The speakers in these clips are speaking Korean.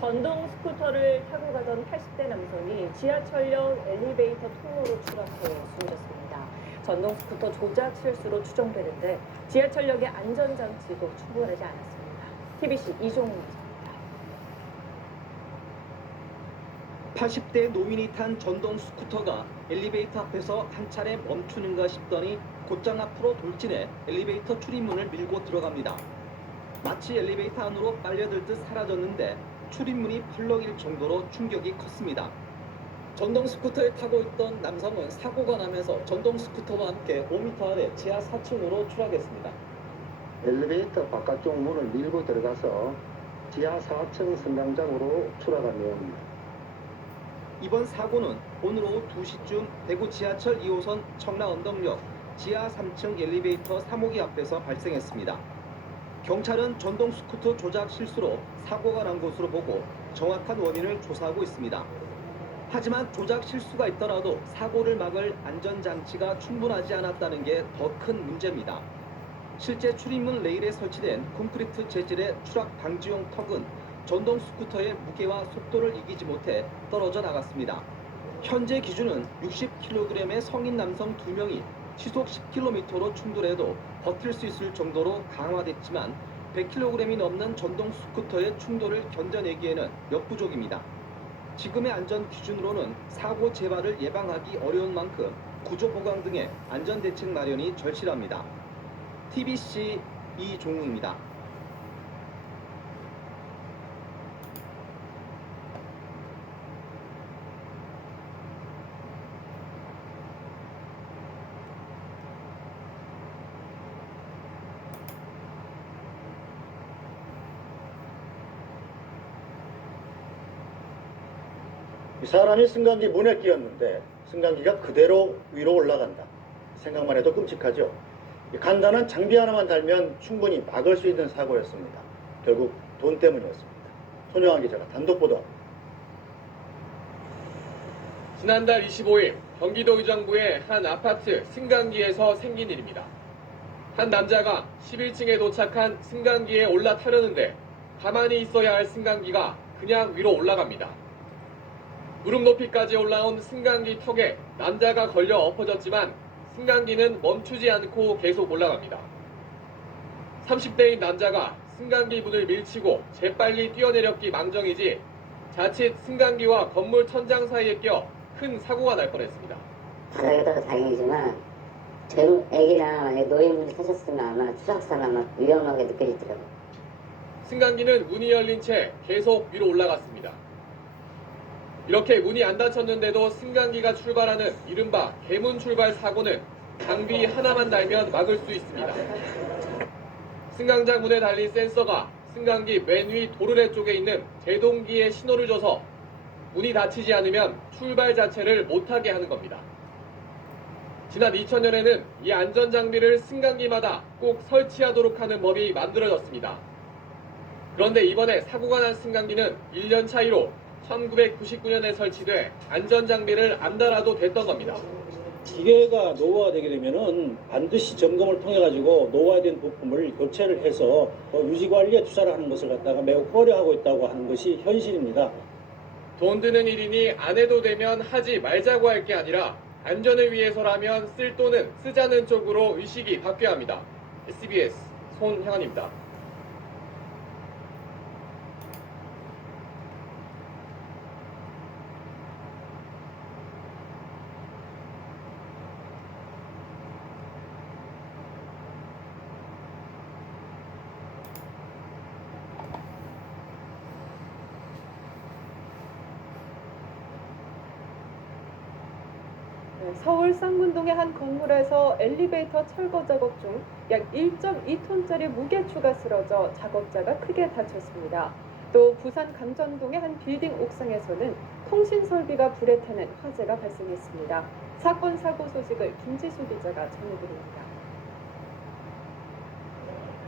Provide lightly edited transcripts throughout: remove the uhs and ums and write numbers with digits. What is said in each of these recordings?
전동 스쿠터를 타고 가던 80대 남성이 지하철역 엘리베이터 통로로 추락해 숨졌습니다. 전동 스쿠터 조작 실수로 추정되는데 지하철역의 안전장치도 충분하지 않았습니다. TBC 이종훈 기자입니다. 80대 노인이 탄 전동 스쿠터가 엘리베이터 앞에서 한 차례 멈추는가 싶더니 곧장 앞으로 돌진해 엘리베이터 출입문을 밀고 들어갑니다. 마치 엘리베이터 안으로 빨려들듯 사라졌는데 출입문이 펄럭일 정도로 충격이 컸습니다. 전동 스쿠터에 타고 있던 남성은 사고가 나면서 전동 스쿠터와 함께 5m 아래 지하 4층으로 추락했습니다. 엘리베이터 바깥쪽 문을 밀고 들어가서 지하 4층 승강장으로 추락한 내용입니다. 이번 사고는 오늘 오후 2시쯤 대구 지하철 2호선 청라언덕역 지하 3층 엘리베이터 3호기 앞에서 발생했습니다. 경찰은 전동 스쿠터 조작 실수로 사고가 난 것으로 보고 정확한 원인을 조사하고 있습니다. 하지만 조작 실수가 있더라도 사고를 막을 안전장치가 충분하지 않았다는 게 더 큰 문제입니다. 실제 출입문 레일에 설치된 콘크리트 재질의 추락 방지용 턱은 전동 스쿠터의 무게와 속도를 이기지 못해 떨어져 나갔습니다. 현재 기준은 60kg의 성인 남성 2명이 시속 10km로 충돌해도 버틸 수 있을 정도로 강화됐지만 100kg이 넘는 전동 스쿠터의 충돌을 견뎌내기에는 역부족입니다. 지금의 안전 기준으로는 사고 재발을 예방하기 어려운 만큼 구조 보강 등의 안전 대책 마련이 절실합니다. TBC 이종웅입니다. 이 사람이 승강기 문에 끼었는데 승강기가 그대로 위로 올라간다. 생각만 해도 끔찍하죠. 간단한 장비 하나만 달면 충분히 막을 수 있는 사고였습니다. 결국 돈 때문이었습니다. 손영환 기자가 단독 보도합니다. 지난달 25일 경기도 의정부의 한 아파트 승강기에서 생긴 일입니다. 한 남자가 11층에 도착한 승강기에 올라타려는데 가만히 있어야 할 승강기가 그냥 위로 올라갑니다. 무릎 높이까지 올라온 승강기 턱에 남자가 걸려 엎어졌지만 승강기는 멈추지 않고 계속 올라갑니다. 30대인 남자가 승강기 문을 밀치고 재빨리 뛰어내렸기 망정이지 자칫 승강기와 건물 천장 사이에 껴 큰 사고가 날 뻔했습니다. 바닥에다가 다행이지만 젊은 애기나 노인분이 타셨으면 아마 추락사나 아마 위험하게 느껴지더라고요. 승강기는 문이 열린 채 계속 위로 올라갔습니다. 이렇게 문이 안 닫혔는데도 승강기가 출발하는 이른바 개문 출발 사고는 장비 하나만 달면 막을 수 있습니다. 승강장 문에 달린 센서가 승강기 맨 위 도르래 쪽에 있는 제동기에 신호를 줘서 문이 닫히지 않으면 출발 자체를 못하게 하는 겁니다. 지난 2000년에는 이 안전장비를 승강기마다 꼭 설치하도록 하는 법이 만들어졌습니다. 그런데 이번에 사고가 난 승강기는 1년 차이로 1999년에 설치돼 안전장비를 안 달아도 됐던 겁니다. 기계가 노후화 되게 되면은 반드시 점검을 통해 가지고 노후화된 부품을 교체를 해서 유지 관리에 투자를 하는 것을 갖다가 매우 고려하고 있다고 하는 것이 현실입니다. 돈 드는 일이니 안 해도 되면 하지 말자고 할 게 아니라 안전을 위해서라면 쓸 돈은 쓰자는 쪽으로 의식이 바뀌어야 합니다. SBS 손형환입니다. 서울 쌍문동의 한 건물에서 엘리베이터 철거 작업 중 약 1.2톤짜리 무게추가 쓰러져 작업자가 크게 다쳤습니다. 또 부산 감전동의 한 빌딩 옥상에서는 통신 설비가 불에 타는 화재가 발생했습니다. 사건 사고 소식을 김지수 기자가 전해드립니다.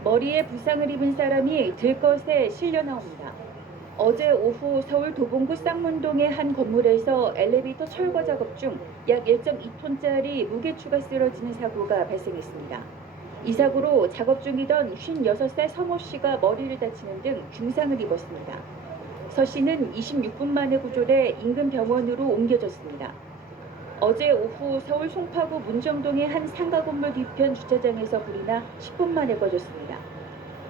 머리에 부상을 입은 사람이 들것에 실려 나옵니다. 어제 오후 서울 도봉구 쌍문동의 한 건물에서 엘리베이터 철거 작업 중 약 1.2톤짜리 무게추가 쓰러지는 사고가 발생했습니다. 이 사고로 작업 중이던 56살 서모 씨가 머리를 다치는 등 중상을 입었습니다. 서 씨는 26분 만에 구조돼 인근 병원으로 옮겨졌습니다. 어제 오후 서울 송파구 문정동의 한 상가 건물 뒤편 주차장에서 불이 나 10분 만에 꺼졌습니다.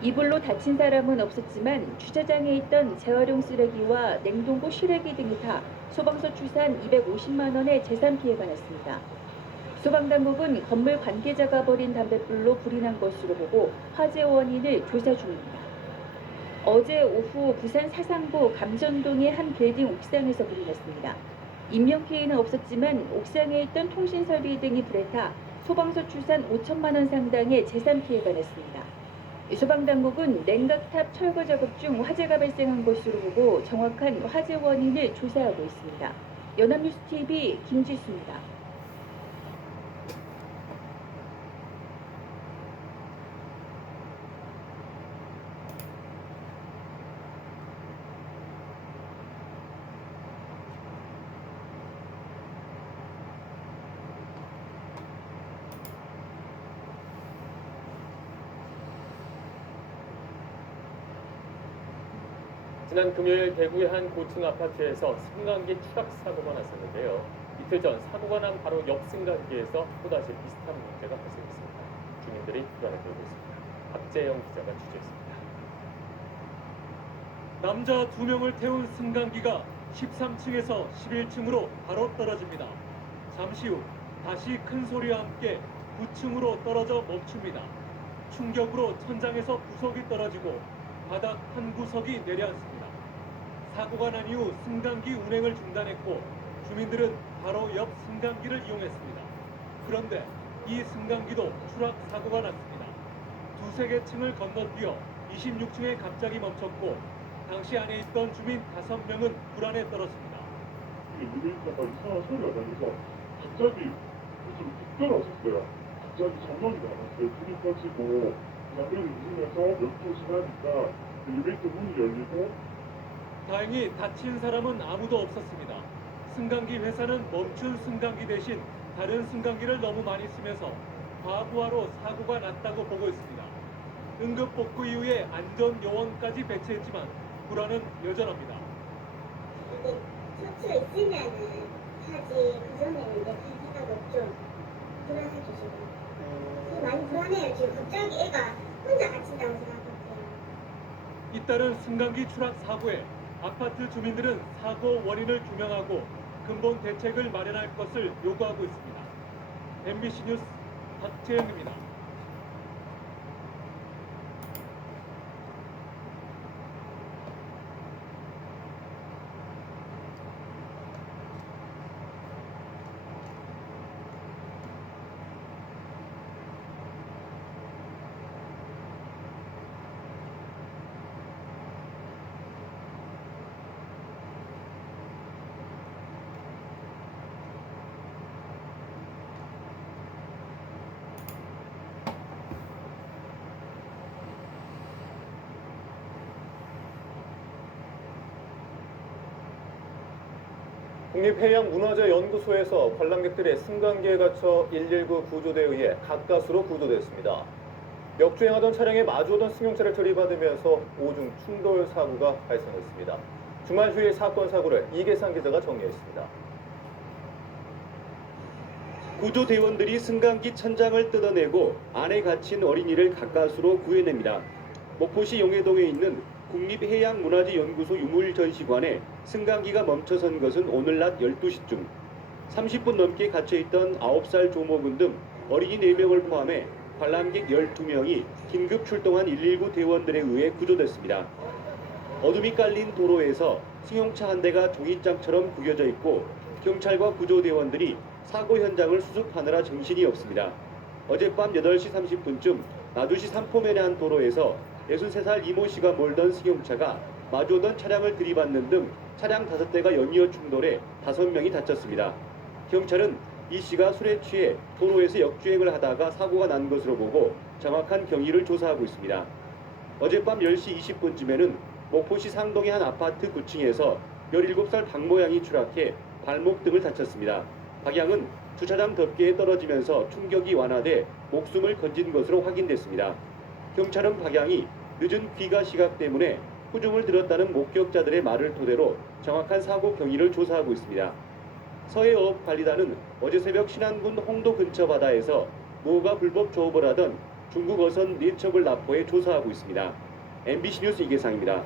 이불로 다친 사람은 없었지만 주차장에 있던 재활용 쓰레기와 냉동고 실외기 등이 타 소방서 추산 250만 원의 재산 피해가 났습니다. 소방당국은 건물 관계자가 버린 담뱃불로 불이 난 것으로 보고 화재 원인을 조사 중입니다. 어제 오후 부산 사상구 감전동의 한 빌딩 옥상에서 불이 났습니다. 인명피해는 없었지만 옥상에 있던 통신설비 등이 불에 타 소방서 추산 5천만 원 상당의 재산 피해가 났습니다. 소방당국은 냉각탑 철거 작업 중 화재가 발생한 것으로 보고 정확한 화재 원인을 조사하고 있습니다. 연합뉴스TV 김지수입니다. 지난 금요일 대구의 한 고층 아파트에서 승강기 추락 사고가 났었는데요. 이틀 전 사고가 난 바로 옆 승강기에서 또다시 비슷한 문제가 발생했습니다. 주민들이 불안에 떨고 있습니다. 박재영 기자가 취재했습니다. 남자 2명을 태운 승강기가 13층에서 11층으로 바로 떨어집니다. 잠시 후 다시 큰 소리와 함께 9층으로 떨어져 멈춥니다. 충격으로 천장에서 구석이 떨어지고 바닥 한 구석이 내려앉습니다. 사고가 난 이후 승강기 운행을 중단했고 주민들은 바로 옆 승강기를 이용했습니다. 그런데 이 승강기도 추락 사고가 났습니다. 두세 개 층을 건너뛰어 26층에 갑자기 멈췄고 당시 안에 있던 주민 5명은 불안에 떨었습니다. 엘리베이터가 이상한 소리가 나면서 갑자기 좀 급변했었어요. 갑자기 전원이 나갔어요. 불이 꺼지고 담배를 웃으면서 몇 초 지나니까 엘리베이터 문이 열리고 다행히 다친 사람은 아무도 없었습니다. 승강기 회사는 멈춘 승강기 대신 다른 승강기를 너무 많이 쓰면서 과부하로 사고가 났다고 보고 있습니다. 응급 복구 이후에 안전 요원까지 배치했지만 불안은 여전합니다. 근데 셔츠가 있으면은 하지 그전에는 이제 할 생각 없죠. 불안하죠 지금. 많이 불안해요. 지금 갑자기 애가 혼자 갇힌다고 생각했어요. 잇따른 승강기 추락 사고에 아파트 주민들은 사고 원인을 규명하고 근본 대책을 마련할 것을 요구하고 있습니다. MBC 뉴스 박재영입니다. 국립해양문화재연구소에서 관람객들의 승강기에 갇혀 119 구조대에 의해 가까스로 구조됐습니다. 역주행하던 차량에 마주오던 승용차를 들이받으면서 오중 충돌 사고가 발생했습니다. 주말 휴일 사건 사고를 이계상 기자가 정리했습니다. 구조대원들이 승강기 천장을 뜯어내고 안에 갇힌 어린이를 가까스로 구해냅니다. 목포시 용해동에 있는 국립해양문화재연구소 유물전시관에 승강기가 멈춰선 것은 오늘 낮 12시쯤 30분 넘게 갇혀있던 9살 조모군 등 어린이 4명을 포함해 관람객 12명이 긴급 출동한 119 대원들에 의해 구조됐습니다. 어둠이 깔린 도로에서 승용차 한 대가 종이장처럼 구겨져 있고 경찰과 구조대원들이 사고 현장을 수습하느라 정신이 없습니다. 어젯밤 8시 30분쯤 나주시 삼포면의 한 도로에서 63살 이모 씨가 몰던 승용차가 마주오던 차량을 들이받는 등 차량 5대가 연이어 충돌해 5명이 다쳤습니다. 경찰은 이 씨가 술에 취해 도로에서 역주행을 하다가 사고가 난 것으로 보고 정확한 경위를 조사하고 있습니다. 어젯밤 10시 20분쯤에는 목포시 상동의 한 아파트 9층에서 17살 박모 양이 추락해 발목 등을 다쳤습니다. 박 양은 주차장 덮개에 떨어지면서 충격이 완화돼 목숨을 건진 것으로 확인됐습니다. 경찰은 박 양이 늦은 귀가 시각 때문에 후중을 들었다는 목격자들의 말을 토대로 정확한 사고 경위를 조사하고 있습니다. 서해어업관리단은 어제 새벽 신안군 홍도 근처 바다에서 모가 불법 조업을 하던 중국 어선 4척을 납포해 조사하고 있습니다. MBC 뉴스 이계상입니다.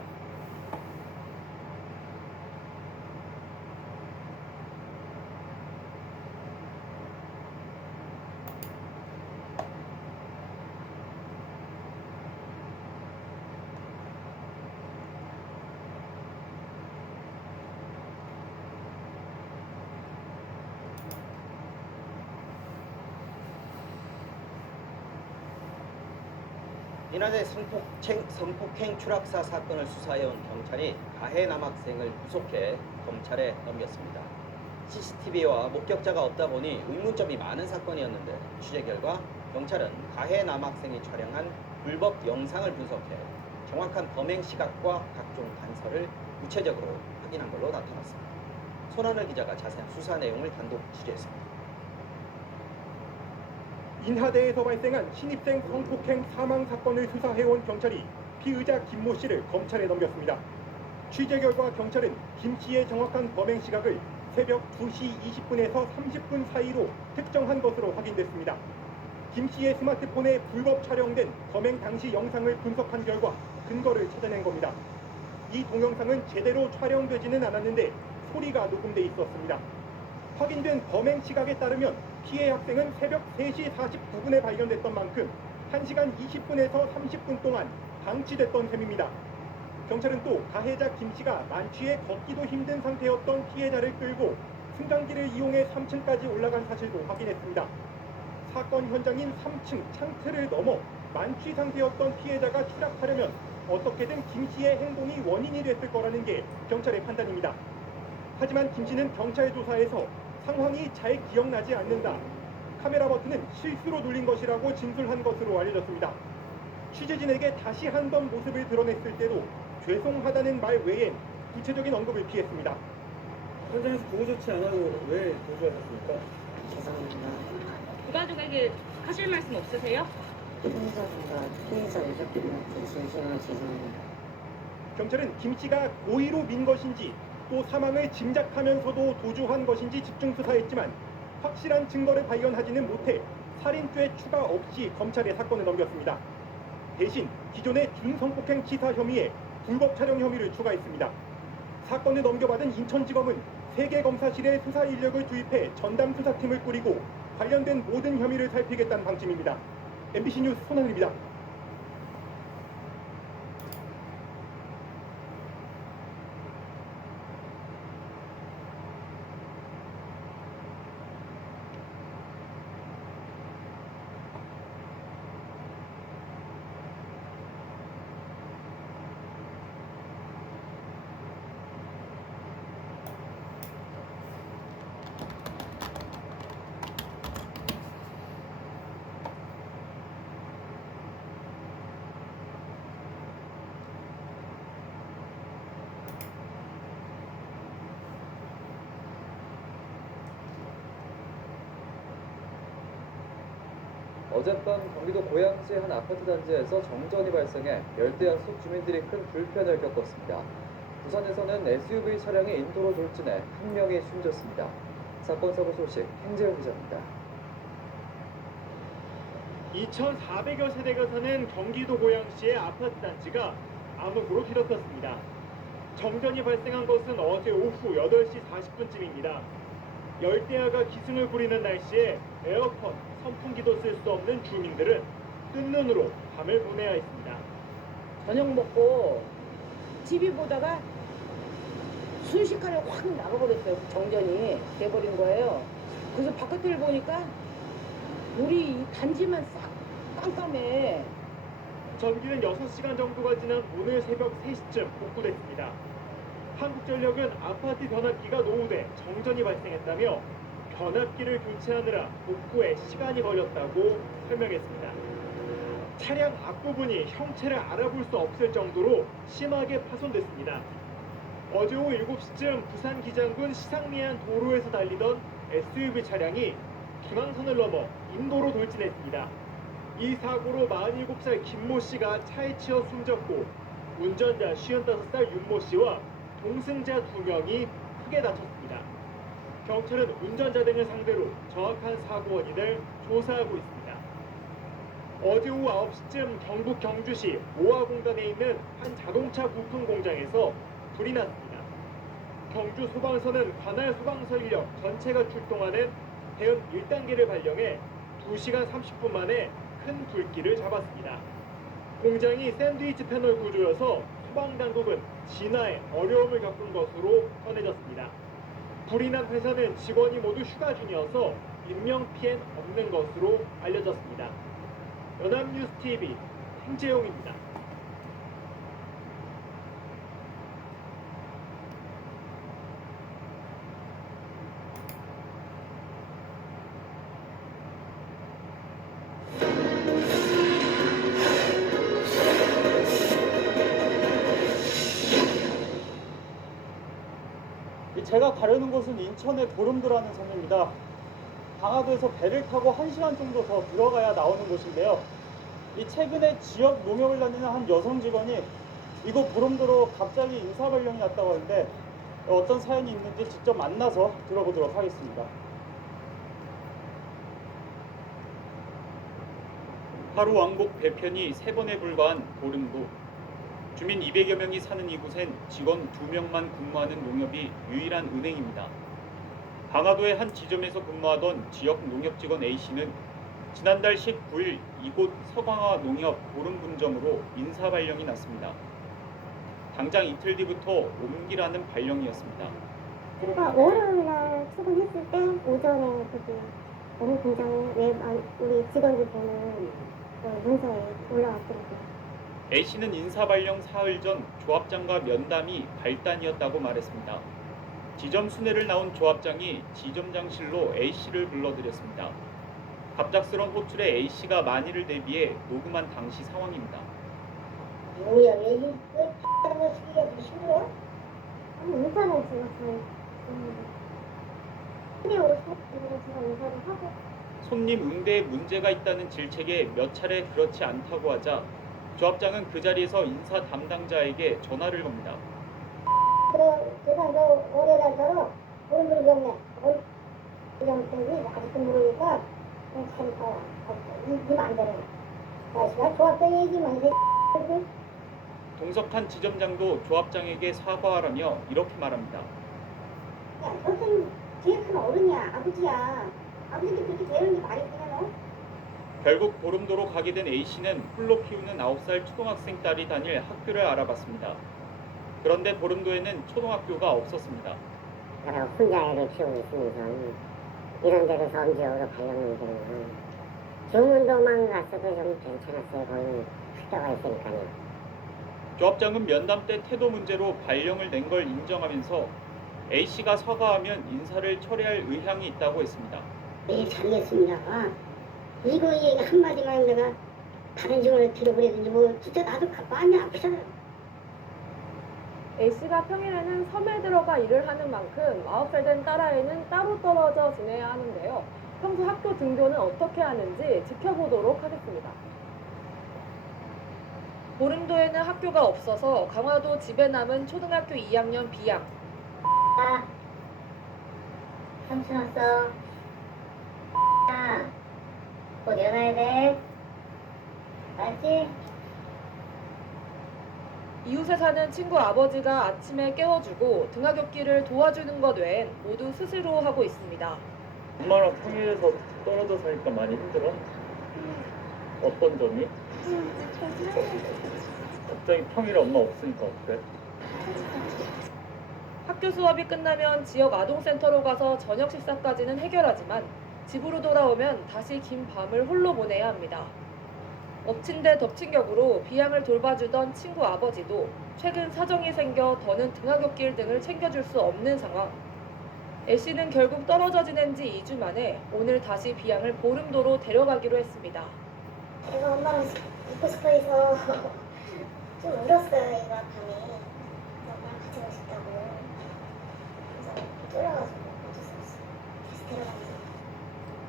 지난해 성폭행 추락사 사건을 수사해온 경찰이 가해 남학생을 구속해 검찰에 넘겼습니다. CCTV와 목격자가 없다 보니 의문점이 많은 사건이었는데 취재 결과 경찰은 가해 남학생이 촬영한 불법 영상을 분석해 정확한 범행 시각과 각종 단서를 구체적으로 확인한 걸로 나타났습니다. 손하늘 기자가 자세한 수사 내용을 단독 취재했습니다. 인하대에서 발생한 신입생 성폭행 사망 사건을 수사해온 경찰이 피의자 김모 씨를 검찰에 넘겼습니다. 취재 결과 경찰은 김 씨의 정확한 범행 시각을 새벽 2시 20분에서 30분 사이로 특정한 것으로 확인됐습니다. 김 씨의 스마트폰에 불법 촬영된 범행 당시 영상을 분석한 결과 근거를 찾아낸 겁니다. 이 동영상은 제대로 촬영되지는 않았는데 소리가 녹음돼 있었습니다. 확인된 범행 시각에 따르면 피해 학생은 새벽 3시 49분에 발견됐던 만큼 1시간 20분에서 30분 동안 방치됐던 셈입니다. 경찰은 또 가해자 김 씨가 만취해 걷기도 힘든 상태였던 피해자를 끌고 승강기를 이용해 3층까지 올라간 사실도 확인했습니다. 사건 현장인 3층 창틀을 넘어 만취 상태였던 피해자가 추락하려면 어떻게든 김 씨의 행동이 원인이 됐을 거라는 게 경찰의 판단입니다. 하지만 김 씨는 경찰 조사에서 상황이 잘 기억나지 않는다. 카메라 버튼은 실수로 눌린 것이라고 진술한 것으로 알려졌습니다. 취재진에게 다시 한 번 모습을 드러냈을 때도 죄송하다는 말 외엔 구체적인 언급을 피했습니다. 현장에서 보호 조치 안 하고 왜 도주하셨습니까? 죄송합니다. 부가족에게 하실 말씀 없으세요? 피해자 유족들한테 진심으로 죄송합니다. 경찰은 김 씨가 고의로 민 것인지 또 사망을 짐작하면서도 도주한 것인지 집중 수사했지만 확실한 증거를 발견하지는 못해 살인죄 추가 없이 검찰에 사건을 넘겼습니다. 대신 기존의 준성폭행 치사 혐의에 불법 촬영 혐의를 추가했습니다. 사건을 넘겨받은 인천지검은 세계검사실에 수사 인력을 투입해 전담 수사팀을 꾸리고 관련된 모든 혐의를 살피겠다는 방침입니다. MBC 뉴스 손하늘입니다. 어젯밤 경기도 고양시의 한 아파트 단지에서 정전이 발생해 열대야 속 주민들이 큰 불편을 겪었습니다. 부산에서는 SUV 차량이 인도로 돌진해 한 명이 숨졌습니다. 사건 사고 소식 hen재영 기자입니다. 2,400여 세대가 사는 경기도 고양시의 아파트 단지가 암흑으로 뒤덮였습니다. 정전이 발생한 것은 어제 오후 8시 40분쯤입니다. 열대야가 기승을 부리는 날씨에 에어컨, 선풍기도 쓸 수 없는 주민들은 뜬 눈으로 밤을 보내야 했습니다. 저녁 먹고 TV 보다가 순식간에 확 나가버렸어요. 정전이 돼버린 거예요. 그래서 바깥을 보니까 우리 이 단지만 싹 깜깜해. 전기는 6시간 정도가 지난 오늘 새벽 3시쯤 복구됐습니다. 한국전력은 아파트 변압기가 노후돼 정전이 발생했다며 변압기를 교체하느라 복구에 시간이 걸렸다고 설명했습니다. 차량 앞부분이 형체를 알아볼 수 없을 정도로 심하게 파손됐습니다. 어제 오후 7시쯤 부산 기장군 시상리안 도로에서 달리던 SUV 차량이 중앙선을 넘어 인도로 돌진했습니다. 이 사고로 47살 김모 씨가 차에 치여 숨졌고 운전자 55살 윤모 씨와 동승자 2명이 크게 다쳤습니다. 경찰은 운전자 등을 상대로 정확한 사고 원인을 조사하고 있습니다. 어제 오후 9시쯤 경북 경주시 모아공단에 있는 한 자동차 부품 공장에서 불이 났습니다. 경주 소방서는 관할 소방서 인력 전체가 출동하는 대응 1단계를 발령해 2시간 30분 만에 큰 불길을 잡았습니다. 공장이 샌드위치 패널 구조여서 소방당국은 진화에 어려움을 겪은 것으로 전해졌습니다. 불이 난 회사는 직원이 모두 휴가 중이어서 인명피해는 없는 것으로 알려졌습니다. 연합뉴스TV 행재용입니다. 제가 가려는 곳은 인천의 보름도라는 섬입니다. 강화도에서 배를 타고 1시간 정도 더 들어가야 나오는 곳인데요. 이 최근에 지역 농협을 다니는 한 여성 직원이 이곳 보름도로 갑자기 인사발령이 났다고 하는데 어떤 사연이 있는지 직접 만나서 들어보도록 하겠습니다. 하루 왕복 배편이 3번에 불과한 보름도. 주민 200여 명이 사는 이곳엔 직원 2명만 근무하는 농협이 유일한 은행입니다. 강화도의 한 지점에서 근무하던 지역 농협 직원 A씨는 지난달 19일 이곳 서강화 농협 보름분점으로 인사발령이 났습니다. 당장 이틀 뒤부터 옮기라는 발령이었습니다. 그러니까 월요일날 출근했을 때 오전에 거기 어느 공장에 우리 직원들 보는 문서에 올라왔더라고요. A씨는 인사발령 사흘 전 조합장과 면담이 발단이었다고 말했습니다. 지점 순회를 나온 조합장이 지점장실로 A씨를 불러들였습니다. 갑작스런 호출에 A씨가 만일을 대비해 녹음한 당시 상황입니다. 뭐야, 왜 X하는 거 쓰기가 더 힘들어? 아니, 인사는 제가 잘 근데 오고 싶어서 제가 인사를 하고. 손님 응대에 문제가 있다는 질책에 몇 차례 그렇지 않다고 하자 조합장은 그 자리에서 인사 담당자에게 전화를 겁니다. 그럼 제가 너 월요일날처럼 보름도로 병네 그냥 때문에 아직도 모르니까 좀 잘 봐라. 네 맘대로. 다시가 조합장 얘기만 해. 동석한 지점장도 조합장에게 사과하라며 이렇게 말합니다. 야, 너는 뒤에 큰 어른이야. 아버지야. 아버지한테 그렇게 배우는 게 말이 되냐 너? 결국 보름도로 가게 된 A씨는 홀로 키우는 9살 초등학생 딸이 다닐 학교를 알아봤습니다. 그런데 보름도에는 초등학교가 없었습니다. 내가 혼자 애를 키우고 있으면서 이런 데로 섬지역으로 발령을 되면 중문도만 갔어도 좀 괜찮았어요. 거기는 학교가 있으니까요. 조합장은 면담 때 태도 문제로 발령을 낸 걸 인정하면서 A씨가 사과하면 인사를 철회할 의향이 있다고 했습니다. 네, 잘겠습니다. 이거 얘기 한마디만 내가 다른 직원을 들어보내든지 뭐 진짜 나도 마음이 아프잖아요. A씨가 평일에는 섬에 들어가 일을 하는 만큼 9살 된 딸아이는 따로 떨어져 지내야 하는데요. 평소 학교 등교는 어떻게 하는지 지켜보도록 하겠습니다. 보름도에는 학교가 없어서 강화도 집에 남은 초등학교 2학년 B양. 삼촌 왔어. 곧 일어나야 돼. 알지? 이웃에 사는 친구 아버지가 아침에 깨워주고 등하굣길을 도와주는 것 외엔 모두 스스로 하고 있습니다. 엄마랑 평일에서 떨어져 사니까 많이 힘들어? 어떤 점이? 갑자기 평일에 엄마 없으니까 어때? 학교 수업이 끝나면 지역 아동센터로 가서 저녁 식사까지는 해결하지만 집으로 돌아오면 다시 긴 밤을 홀로 보내야 합니다. 엎친 데 덮친 격으로 B양을 돌봐주던 친구 아버지도 최근 사정이 생겨 더는 등하굣길 등을 챙겨줄 수 없는 상황. A씨는 결국 떨어져 지낸 지 2주 만에 오늘 다시 B양을 보름도로 데려가기로 했습니다. 내가 엄마랑 있고 싶어 해서 좀 울었어요, 얘가 밤에. 엄마랑 같이 가고 싶다고. 그래서 쫄아가지고 어쩔 수 없어. 다시 데려가면서.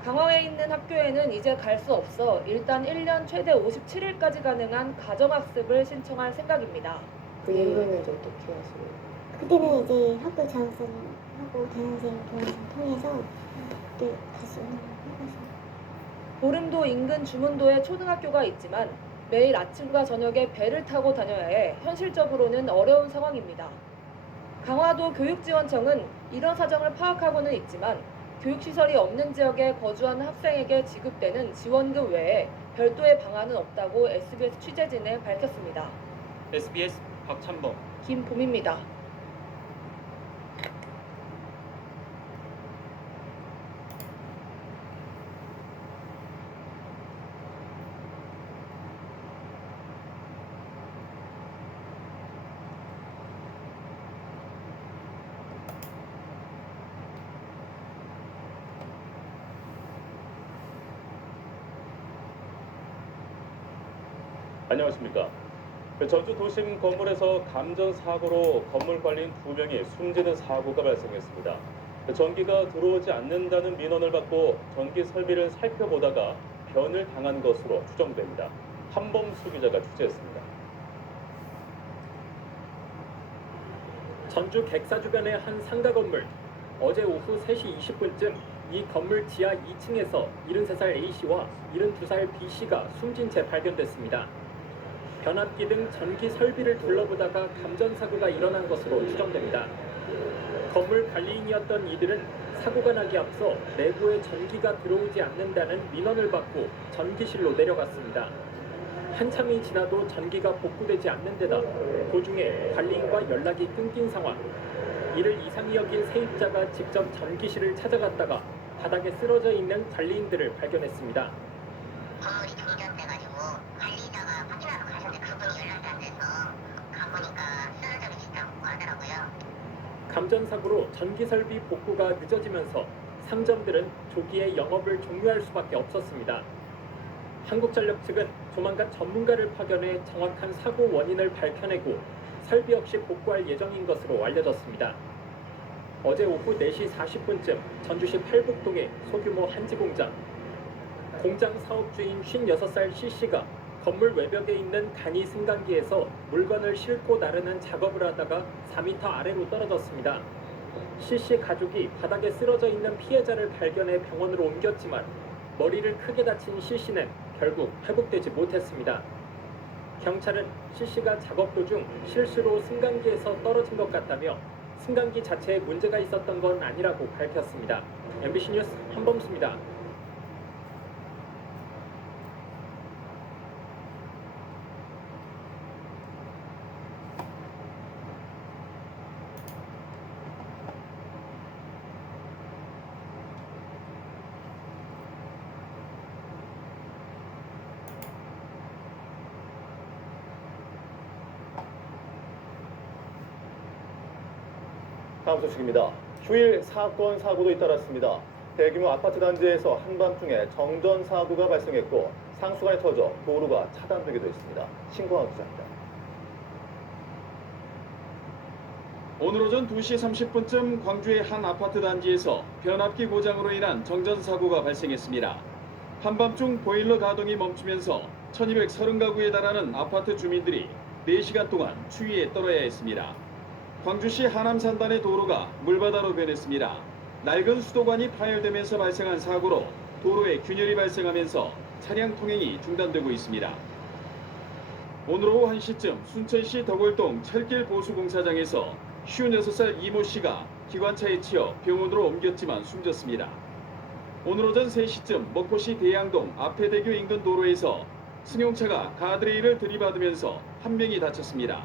강화에 있는 학교에는 이제 갈 수 없어 일단 1년 최대 57일까지 가능한 가정학습을 신청할 생각입니다. 그 이후에는 이제 어떻게 하시고? 그때는 이제 학교 장학사님하고 대학생 동영상 통해서 그때 다시 운영해가지고. 보름도 인근 주문도에 초등학교가 있지만 매일 아침과 저녁에 배를 타고 다녀야 해 현실적으로는 어려운 상황입니다. 강화도 교육지원청은 이런 사정을 파악하고는 있지만 교육시설이 없는 지역에 거주하는 학생에게 지급되는 지원금 외에 별도의 방안은 없다고 SBS 취재진에 밝혔습니다. SBS 박찬범, 김봄입니다. 안녕하십니까. 전주 도심 건물에서 감전 사고로 건물 관리인 2명이 숨지는 사고가 발생했습니다. 전기가 들어오지 않는다는 민원을 받고 전기 설비를 살펴보다가 변을 당한 것으로 추정됩니다. 한범수 기자가 취재했습니다. 전주 객사 주변의 한 상가 건물. 어제 오후 3시 20분쯤 이 건물 지하 2층에서 73살 A씨와 72살 B씨가 숨진 채 발견됐습니다. 변압기 등 전기 설비를 둘러보다가 감전사고가 일어난 것으로 추정됩니다. 건물 관리인이었던 이들은 사고가 나기 앞서 내부에 전기가 들어오지 않는다는 민원을 받고 전기실로 내려갔습니다. 한참이 지나도 전기가 복구되지 않는 데다 도중에 관리인과 연락이 끊긴 상황. 이를 이상히 여긴 세입자가 직접 전기실을 찾아갔다가 바닥에 쓰러져 있는 관리인들을 발견했습니다. 건물이 정전돼가지고 관리자가 밖에 나서 가셨는데 그분이 연락이 안 돼서 가보니까 쓰러져 계시다고 하더라고요. 감전사고로 전기설비 복구가 늦어지면서 상점들은 조기에 영업을 종료할 수밖에 없었습니다. 한국전력 측은 조만간 전문가를 파견해 정확한 사고 원인을 밝혀내고 설비 역시 복구할 예정인 것으로 알려졌습니다. 어제 오후 4시 40분쯤 전주시 팔복동의 소규모 한지공장. 공장 사업주인 56살 C씨가 건물 외벽에 있는 간이 승강기에서 물건을 싣고 나르는 작업을 하다가 4m 아래로 떨어졌습니다. C씨 가족이 바닥에 쓰러져 있는 피해자를 발견해 병원으로 옮겼지만 머리를 크게 다친 C씨는 결국 회복되지 못했습니다. 경찰은 C씨가 작업 도중 실수로 승강기에서 떨어진 것 같다며 승강기 자체에 문제가 있었던 건 아니라고 밝혔습니다. MBC 뉴스 한범수입니다. 다음 소식입니다. 휴일 사건 사고도 잇따랐습니다. 대규모 아파트 단지에서 한밤중에 정전 사고가 발생했고 상수관이 터져 도로가 차단되기도 했습니다. 신광호 기자입니다. 오늘 오전 2시 30분쯤 광주의 한 아파트 단지에서 변압기 고장으로 인한 정전 사고가 발생했습니다. 한밤중 보일러 가동이 멈추면서 1230가구에 달하는 아파트 주민들이 4시간 동안 추위에 떨어야 했습니다. 광주시 하남산단의 도로가 물바다로 변했습니다. 낡은 수도관이 파열되면서 발생한 사고로 도로에 균열이 발생하면서 차량 통행이 중단되고 있습니다. 오늘 오후 1시쯤 순천시 덕월동 철길 보수공사장에서 56살 이모 씨가 기관차에 치여 병원으로 옮겼지만 숨졌습니다. 오늘 오전 3시쯤 목포시 대양동 앞해대교 인근 도로에서 승용차가 가드레일을 들이받으면서 한 명이 다쳤습니다.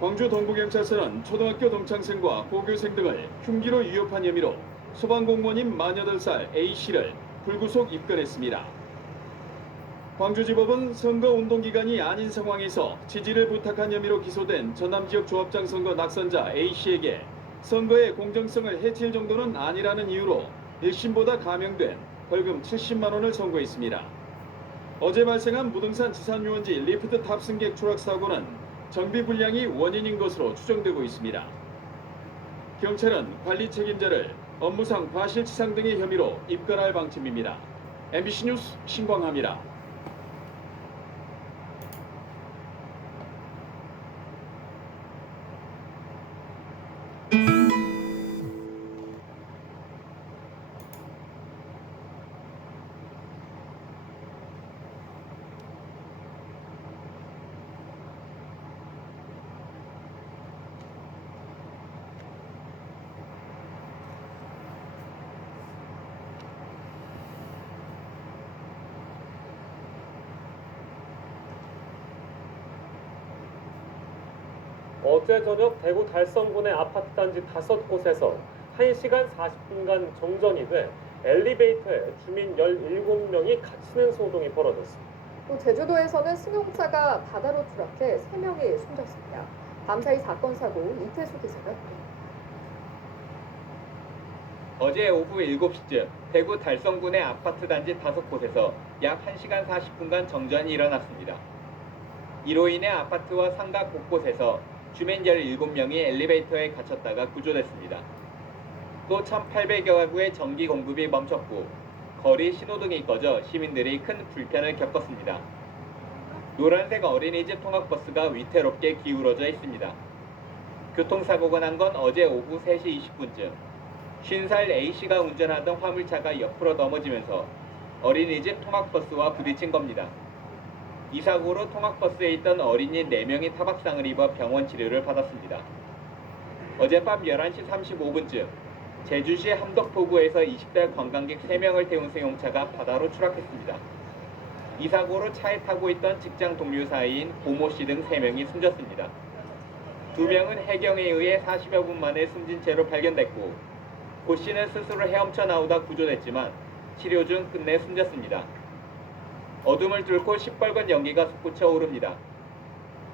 광주 동부경찰서는 초등학교 동창생과 고교생 등을 흉기로 위협한 혐의로 소방공무원인 48살 A씨를 불구속 입건했습니다. 광주지법은 선거운동기간이 아닌 상황에서 지지를 부탁한 혐의로 기소된 전남지역 조합장 선거 낙선자 A씨에게 선거의 공정성을 해칠 정도는 아니라는 이유로 1심보다 감형된 벌금 70만 원을 선고했습니다. 어제 발생한 무등산 지산유원지 리프트 탑승객 추락 사고는 정비 불량이 원인인 것으로 추정되고 있습니다. 경찰은 관리 책임자를 업무상 과실치상 등의 혐의로 입건할 방침입니다. MBC 뉴스 신광하입니다. 어제 저녁 대구 달성군의 아파트 단지 5곳에서 1시간 40분간 정전이 돼 엘리베이터에 주민 17명이 갇히는 소동이 벌어졌습니다. 또 제주도에서는 승용차가 바다로 추락해 3명이 숨졌습니다. 밤사이 사건 사고 이태수 기자가 보도합니다. 어제 오후 7시쯤 대구 달성군의 아파트 단지 5곳에서 약 1시간 40분간 정전이 일어났습니다. 이로 인해 아파트와 상가 곳곳에서 주민 17명이 엘리베이터에 갇혔다가 구조됐습니다. 또 1,800여 가구의 전기 공급이 멈췄고 거리 신호등이 꺼져 시민들이 큰 불편을 겪었습니다. 노란색 어린이집 통학버스가 위태롭게 기울어져 있습니다. 교통사고가 난 건 어제 오후 3시 20분쯤 50살 A씨가 운전하던 화물차가 옆으로 넘어지면서 어린이집 통학버스와 부딪힌 겁니다. 이 사고로 통학버스에 있던 어린이 4명이 타박상을 입어 병원 치료를 받았습니다. 어젯밤 11시 35분쯤 제주시 함덕포구에서 20대 관광객 3명을 태운 승용차가 바다로 추락했습니다. 이 사고로 차에 타고 있던 직장 동료 사이인 고모 씨 등 3명이 숨졌습니다. 2명은 해경에 의해 40여 분 만에 숨진 채로 발견됐고 고 씨는 스스로 헤엄쳐 나오다 구조됐지만 치료 중 끝내 숨졌습니다. 어둠을 뚫고 시뻘건 연기가 솟구쳐 오릅니다.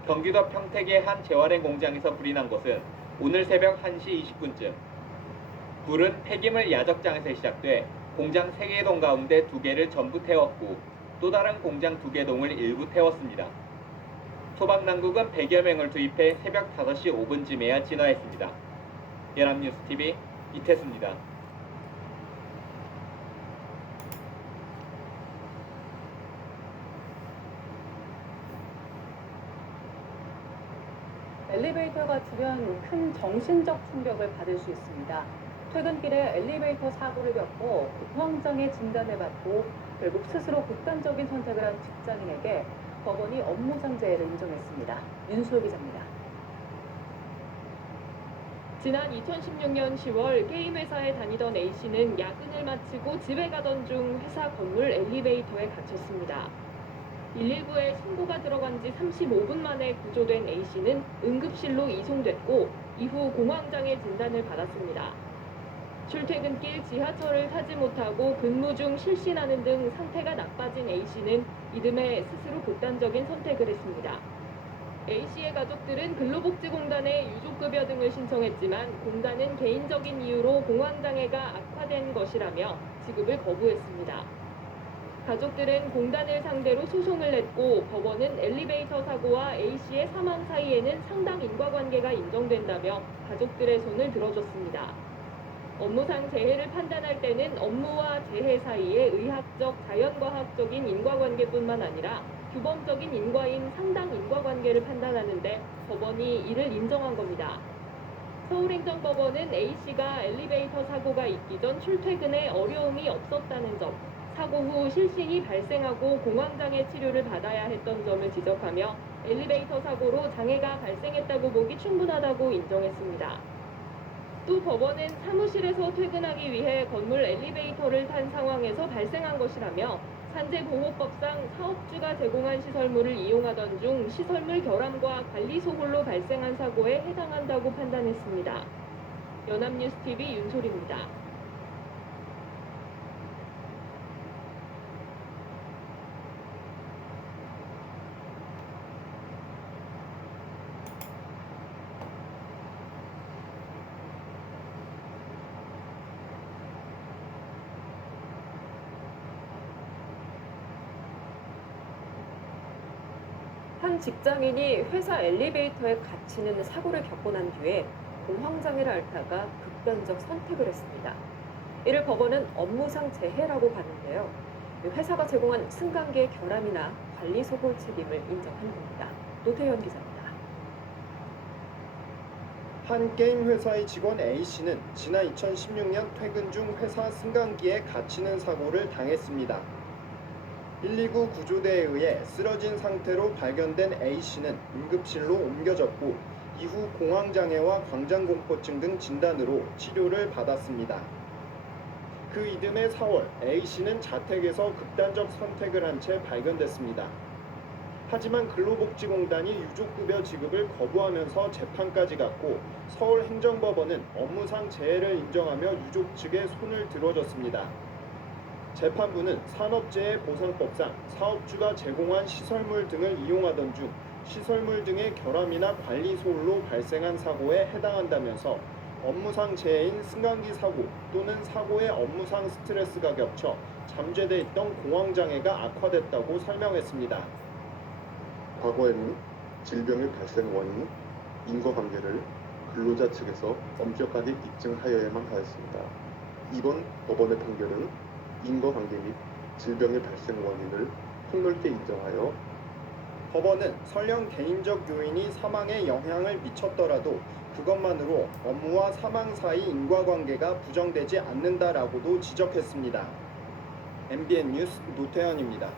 경기도 평택의 한 재활용 공장에서 불이 난 것은 오늘 새벽 1시 20분쯤. 불은 폐기물 야적장에서 시작돼 공장 3개 동 가운데 2개를 전부 태웠고 또 다른 공장 2개 동을 일부 태웠습니다. 소방당국은 100여 명을 투입해 새벽 5시 5분쯤에야 진화했습니다. 연합뉴스TV 이태수입니다. 엘리베이터가 주변 큰 정신적 충격을 받을 수 있습니다. 퇴근길에 엘리베이터 사고를 겪고 공황장애 진단을 받고 결국 스스로 극단적인 선택을 한 직장인에게 법원이 업무상재해를 인정했습니다. 윤수호 기자입니다. 지난 2016년 10월 게임 회사에 다니던 A씨는 야근을 마치고 집에 가던 중 회사 건물 엘리베이터에 갇혔습니다. 119에 신고가 들어간 지 35분 만에 구조된 A씨는 응급실로 이송됐고 이후 공황장애 진단을 받았습니다. 출퇴근길 지하철을 타지 못하고 근무 중 실신하는 등 상태가 나빠진 A씨는 이듬해 스스로 극단적인 선택을 했습니다. A씨의 가족들은 근로복지공단에 유족급여 등을 신청했지만 공단은 개인적인 이유로 공황장애가 악화된 것이라며 지급을 거부했습니다. 가족들은 공단을 상대로 소송을 냈고 법원은 엘리베이터 사고와 A씨의 사망 사이에는 상당 인과관계가 인정된다며 가족들의 손을 들어줬습니다. 업무상 재해를 판단할 때는 업무와 재해 사이에 의학적, 자연과학적인 인과관계뿐만 아니라 규범적인 인과인 상당 인과관계를 판단하는데 법원이 이를 인정한 겁니다. 서울행정법원은 A씨가 엘리베이터 사고가 있기 전 출퇴근에 어려움이 없었다는 점, 사고 후 실신이 발생하고 공황장애 치료를 받아야 했던 점을 지적하며 엘리베이터 사고로 장애가 발생했다고 보기 충분하다고 인정했습니다. 또 법원은 사무실에서 퇴근하기 위해 건물 엘리베이터를 탄 상황에서 발생한 것이라며 산재보호법상 사업주가 제공한 시설물을 이용하던 중 시설물 결함과 관리 소홀로 발생한 사고에 해당한다고 판단했습니다. 연합뉴스TV 윤솔입니다. 한 직장인이 회사 엘리베이터에 갇히는 사고를 겪고 난 뒤에 공황장애를 앓다가 극단적 선택을 했습니다. 이를 법원은 업무상 재해라고 봤는데요. 회사가 제공한 승강기의 결함이나 관리 소홀 책임을 인정한 겁니다. 노태현 기자입니다. 한 게임 회사의 직원 A씨는 지난 2016년 퇴근 중 회사 승강기에 갇히는 사고를 당했습니다. 119 구조대에 의해 쓰러진 상태로 발견된 A씨는 응급실로 옮겨졌고 이후 공황장애와 광장공포증 등 진단으로 치료를 받았습니다. 그 이듬해 4월 A씨는 자택에서 극단적 선택을 한 채 발견됐습니다. 하지만 근로복지공단이 유족급여 지급을 거부하면서 재판까지 갔고 서울행정법원은 업무상 재해를 인정하며 유족 측에 손을 들어줬습니다. 재판부는 산업재해보상법상 사업주가 제공한 시설물 등을 이용하던 중 시설물 등의 결함이나 관리 소홀로 발생한 사고에 해당한다면서 업무상 재해인 승강기 사고 또는 사고에 업무상 스트레스가 겹쳐 잠재돼 있던 공황장애가 악화됐다고 설명했습니다. 과거에는 질병의 발생 원인, 인과관계를 근로자 측에서 엄격하게 입증하여야만 하였습니다. 이번 법원의 판결은 인과관계 및 질병의 발생 원인을 폭넓게 인정하여 법원은 설령 개인적 요인이 사망에 영향을 미쳤더라도 그것만으로 업무와 사망 사이 인과관계가 부정되지 않는다라고도 지적했습니다. MBN 뉴스 노태현입니다.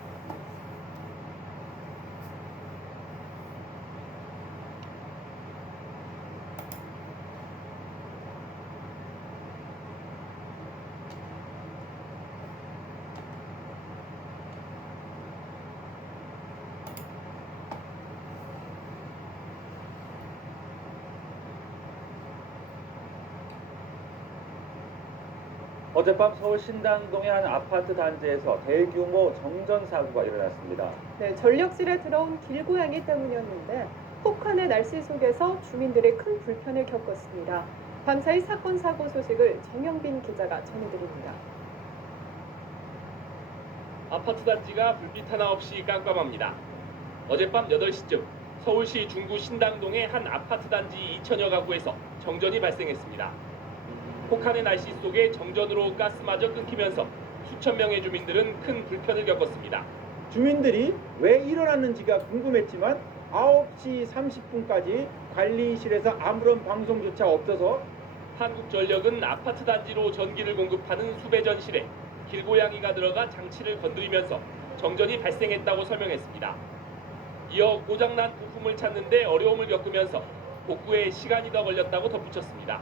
어젯밤 서울 신당동의 한 아파트 단지에서 대규모 정전 사고가 일어났습니다. 네, 전력실에 들어온 길고양이 때문이었는데 혹한의 날씨 속에서 주민들이 큰 불편을 겪었습니다. 밤사이 사건 사고 소식을 정영빈 기자가 전해드립니다. 아파트 단지가 불빛 하나 없이 깜깜합니다. 어젯밤 8시쯤 서울시 중구 신당동의 한 아파트 단지 2천여 가구에서 정전이 발생했습니다. 혹한의 날씨 속에 정전으로 가스마저 끊기면서 수천 명의 주민들은 큰 불편을 겪었습니다. 주민들이 왜 일어났는지가 궁금했지만 9시 30분까지 관리실에서 아무런 방송조차 없어서 한국전력은 아파트 단지로 전기를 공급하는 수배전실에 길고양이가 들어가 장치를 건드리면서 정전이 발생했다고 설명했습니다. 이어 고장난 부품을 찾는데 어려움을 겪으면서 복구에 시간이 더 걸렸다고 덧붙였습니다.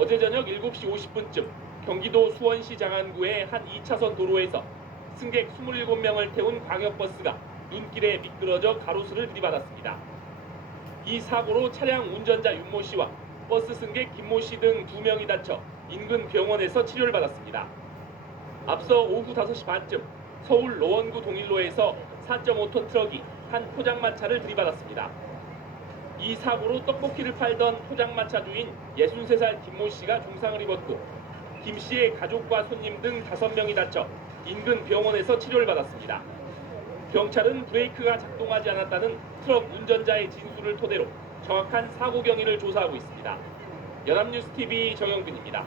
어제 저녁 7시 50분쯤 경기도 수원시 장안구의 한 2차선 도로에서 승객 27명을 태운 광역버스가 눈길에 미끄러져 가로수를 들이받았습니다. 이 사고로 차량 운전자 윤모 씨와 버스 승객 김모 씨 등 2명이 다쳐 인근 병원에서 치료를 받았습니다. 앞서 오후 5시 반쯤 서울 노원구 동일로에서 4.5톤 트럭이 한 포장마차를 들이받았습니다. 이 사고로 떡볶이를 팔던 포장마차 주인 63살 김모 씨가 중상을 입었고 김 씨의 가족과 손님 등 5명이 다쳐 인근 병원에서 치료를 받았습니다. 경찰은 브레이크가 작동하지 않았다는 트럭 운전자의 진술을 토대로 정확한 사고 경위를 조사하고 있습니다. 연합뉴스TV 정영빈입니다.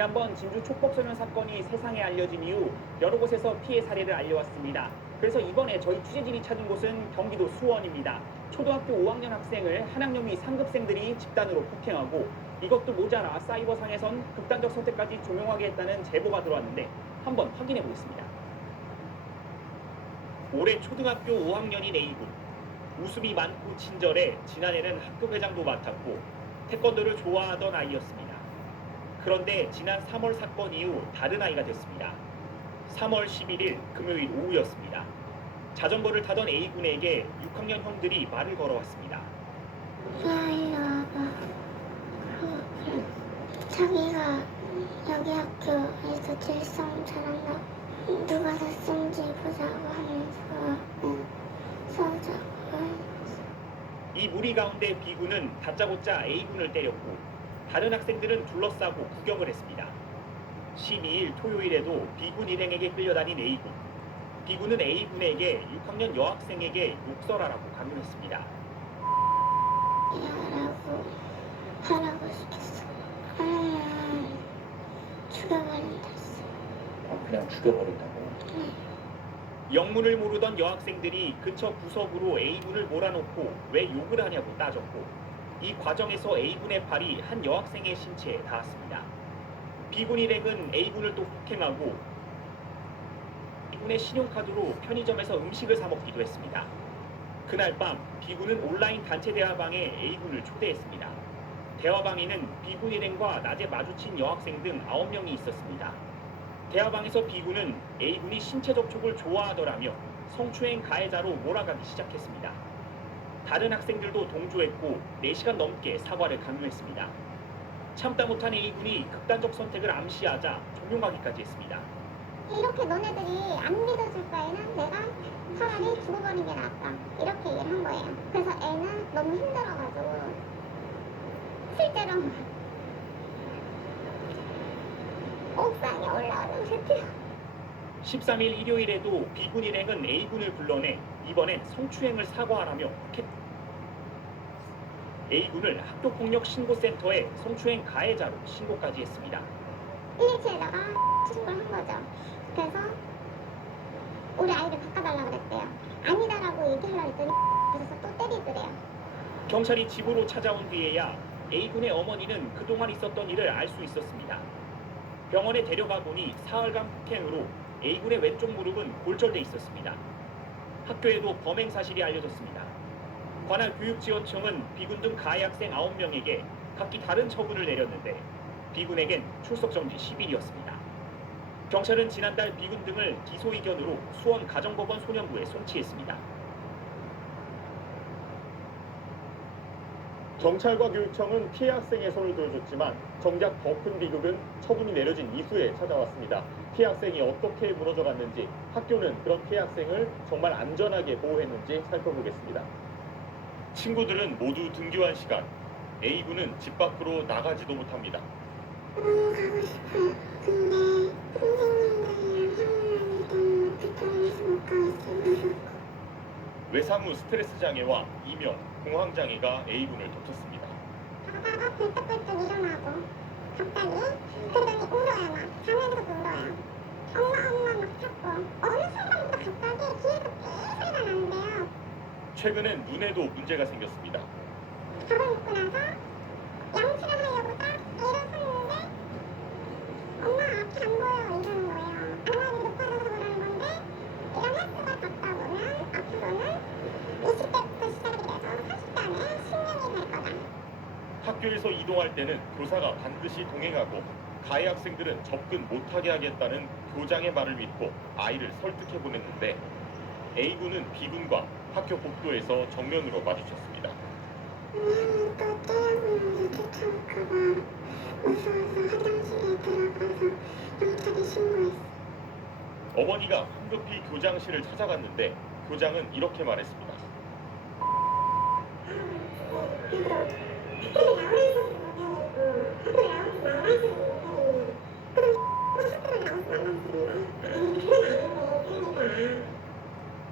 지난번 진주 촉법소년 사건이 세상에 알려진 이후 여러 곳에서 피해 사례를 알려왔습니다. 그래서 이번에 저희 취재진이 찾은 곳은 경기도 수원입니다. 초등학교 5학년 학생을 한 학년위 상급생들이 집단으로 폭행하고 이것도 모자라 사이버상에선 극단적 선택까지 조명하게 했다는 제보가 들어왔는데 한번 확인해 보겠습니다. 올해 초등학교 5학년인 A군. 웃음이 많고 친절해 지난해는 학교회장도 맡았고 태권도를 좋아하던 아이였습니다. 그런데 지난 3월 사건 이후 다른 아이가 됐습니다. 3월 11일 금요일 오후였습니다. 자전거를 타던 A군에게 6학년 형들이 말을 걸어왔습니다. 야, 이리 와봐. 자기가 여기 학교에서 제일 싸움 잘한다고 누가 더 센지 보자고 하면서 싸우자고. 이 무리 가운데 B군은 다짜고짜 A군을 때렸고 다른 학생들은 둘러싸고 구경을 했습니다. 12일 토요일에도 B군 일행에게 끌려다닌 A군. B군은 A군에게 6학년 여학생에게 욕설하라고 강요했습니다. 하라고 시켰어. 죽여버린다 했어. 그냥 죽여버린다고? 네. 영문을 모르던 여학생들이 근처 구석으로 A군을 몰아놓고 왜 욕을 하냐고 따졌고 이 과정에서 A군의 발이 한 여학생의 신체에 닿았습니다. B군 일행은 A군을 또 폭행하고 B군의 신용카드로 편의점에서 음식을 사 먹기도 했습니다. 그날 밤 B군은 온라인 단체 대화방에 A군을 초대했습니다. 대화방에는 B군 일행과 낮에 마주친 여학생 등 9명이 있었습니다. 대화방에서 B군은 A군이 신체 접촉을 좋아하더라며 성추행 가해자로 몰아가기 시작했습니다. 다른 학생들도 동조했고 4시간 넘게 사과를 강요했습니다. 참다 못한 A군이 극단적 선택을 암시하자 종용하기까지 했습니다. 이렇게 너네들이 안 믿어줄 바에는 내가 차라리 죽어버리는 게 낫다. 이렇게 얘기를 한 거예요. 그래서 애는 너무 힘들어가지고 실제로 옥상에 올라가는 듯해요. 13일 일요일에도 B군 일행은 A군을 불러내 이번엔 성추행을 사과하라며 A군을 학교폭력 신고센터에 성추행 가해자로 신고까지 했습니다. 117에다가 신고를 한 거죠. 그래서 우리 아이를 바꿔달라고 그랬대요. 아니다라고 얘기하려고 했더니 그래서 또 때리더래요. 경찰이 집으로 찾아온 뒤에야 A군의 어머니는 그동안 있었던 일을 알 수 있었습니다. 병원에 데려가 보니 사흘간 폭행으로 A군의 왼쪽 무릎은 골절돼 있었습니다. 학교에도 범행 사실이 알려졌습니다. 관할 교육지원청은 B군 등 가해 학생 9명에게 각기 다른 처분을 내렸는데 B군에겐 출석 정지 10일이었습니다. 경찰은 지난달 B군 등을 기소 의견으로 수원 가정법원 소년부에 송치했습니다. 경찰과 교육청은 피해 학생의 손을 들어줬지만 정작 더 큰 비극은 처분이 내려진 이후에 찾아왔습니다. 피해 학생이 어떻게 무너져갔는지, 학교는 그런 피해 학생을 정말 안전하게 보호했는지 살펴보겠습니다. 친구들은 모두 등교한 시간, A군은 집 밖으로 나가지도 못합니다. 너무 가고 싶어요. 근데 선생님들이랑 하는 말이 너무 불편해서 못 가겠어요. 외상 후 스트레스 장애와 이명, 공황 장애가 A군을 덮쳤습니다. 자다가 벌떡벌떡 일어나고 갑자기 그러더니 울어요. 막 자면서도 울어요. 엄마 막 찾고 어느 순간부터 갑자기 귀에서 삐 소리가 나는데요. 최근엔 눈에도 문제가 생겼습니다. 밥을 먹고 나서 양치를 하려고 딱 일어섰는데 엄마 앞이 안 보여 이러는 거예요. 안압이 높아져서 그러는 건데 이런 횟수가 닿다 보면 앞으로는 20대부터 시작이 돼서 30대 안에 10년이 될 거다. 학교에서 이동할 때는 교사가 반드시 동행하고 가해 학생들은 접근 못하게 하겠다는 교장의 말을 믿고 아이를 설득해 보냈는데 A군은 B군과 학교 복도에서 정면으로 마주쳤습니다. 또 때려보면서 쫓아올까봐 무서워서 화장실에 들어가서 경찰에 신고했어. 어머니가 황급히 교장실을 찾아갔는데 교장은 이렇게 말했습니다.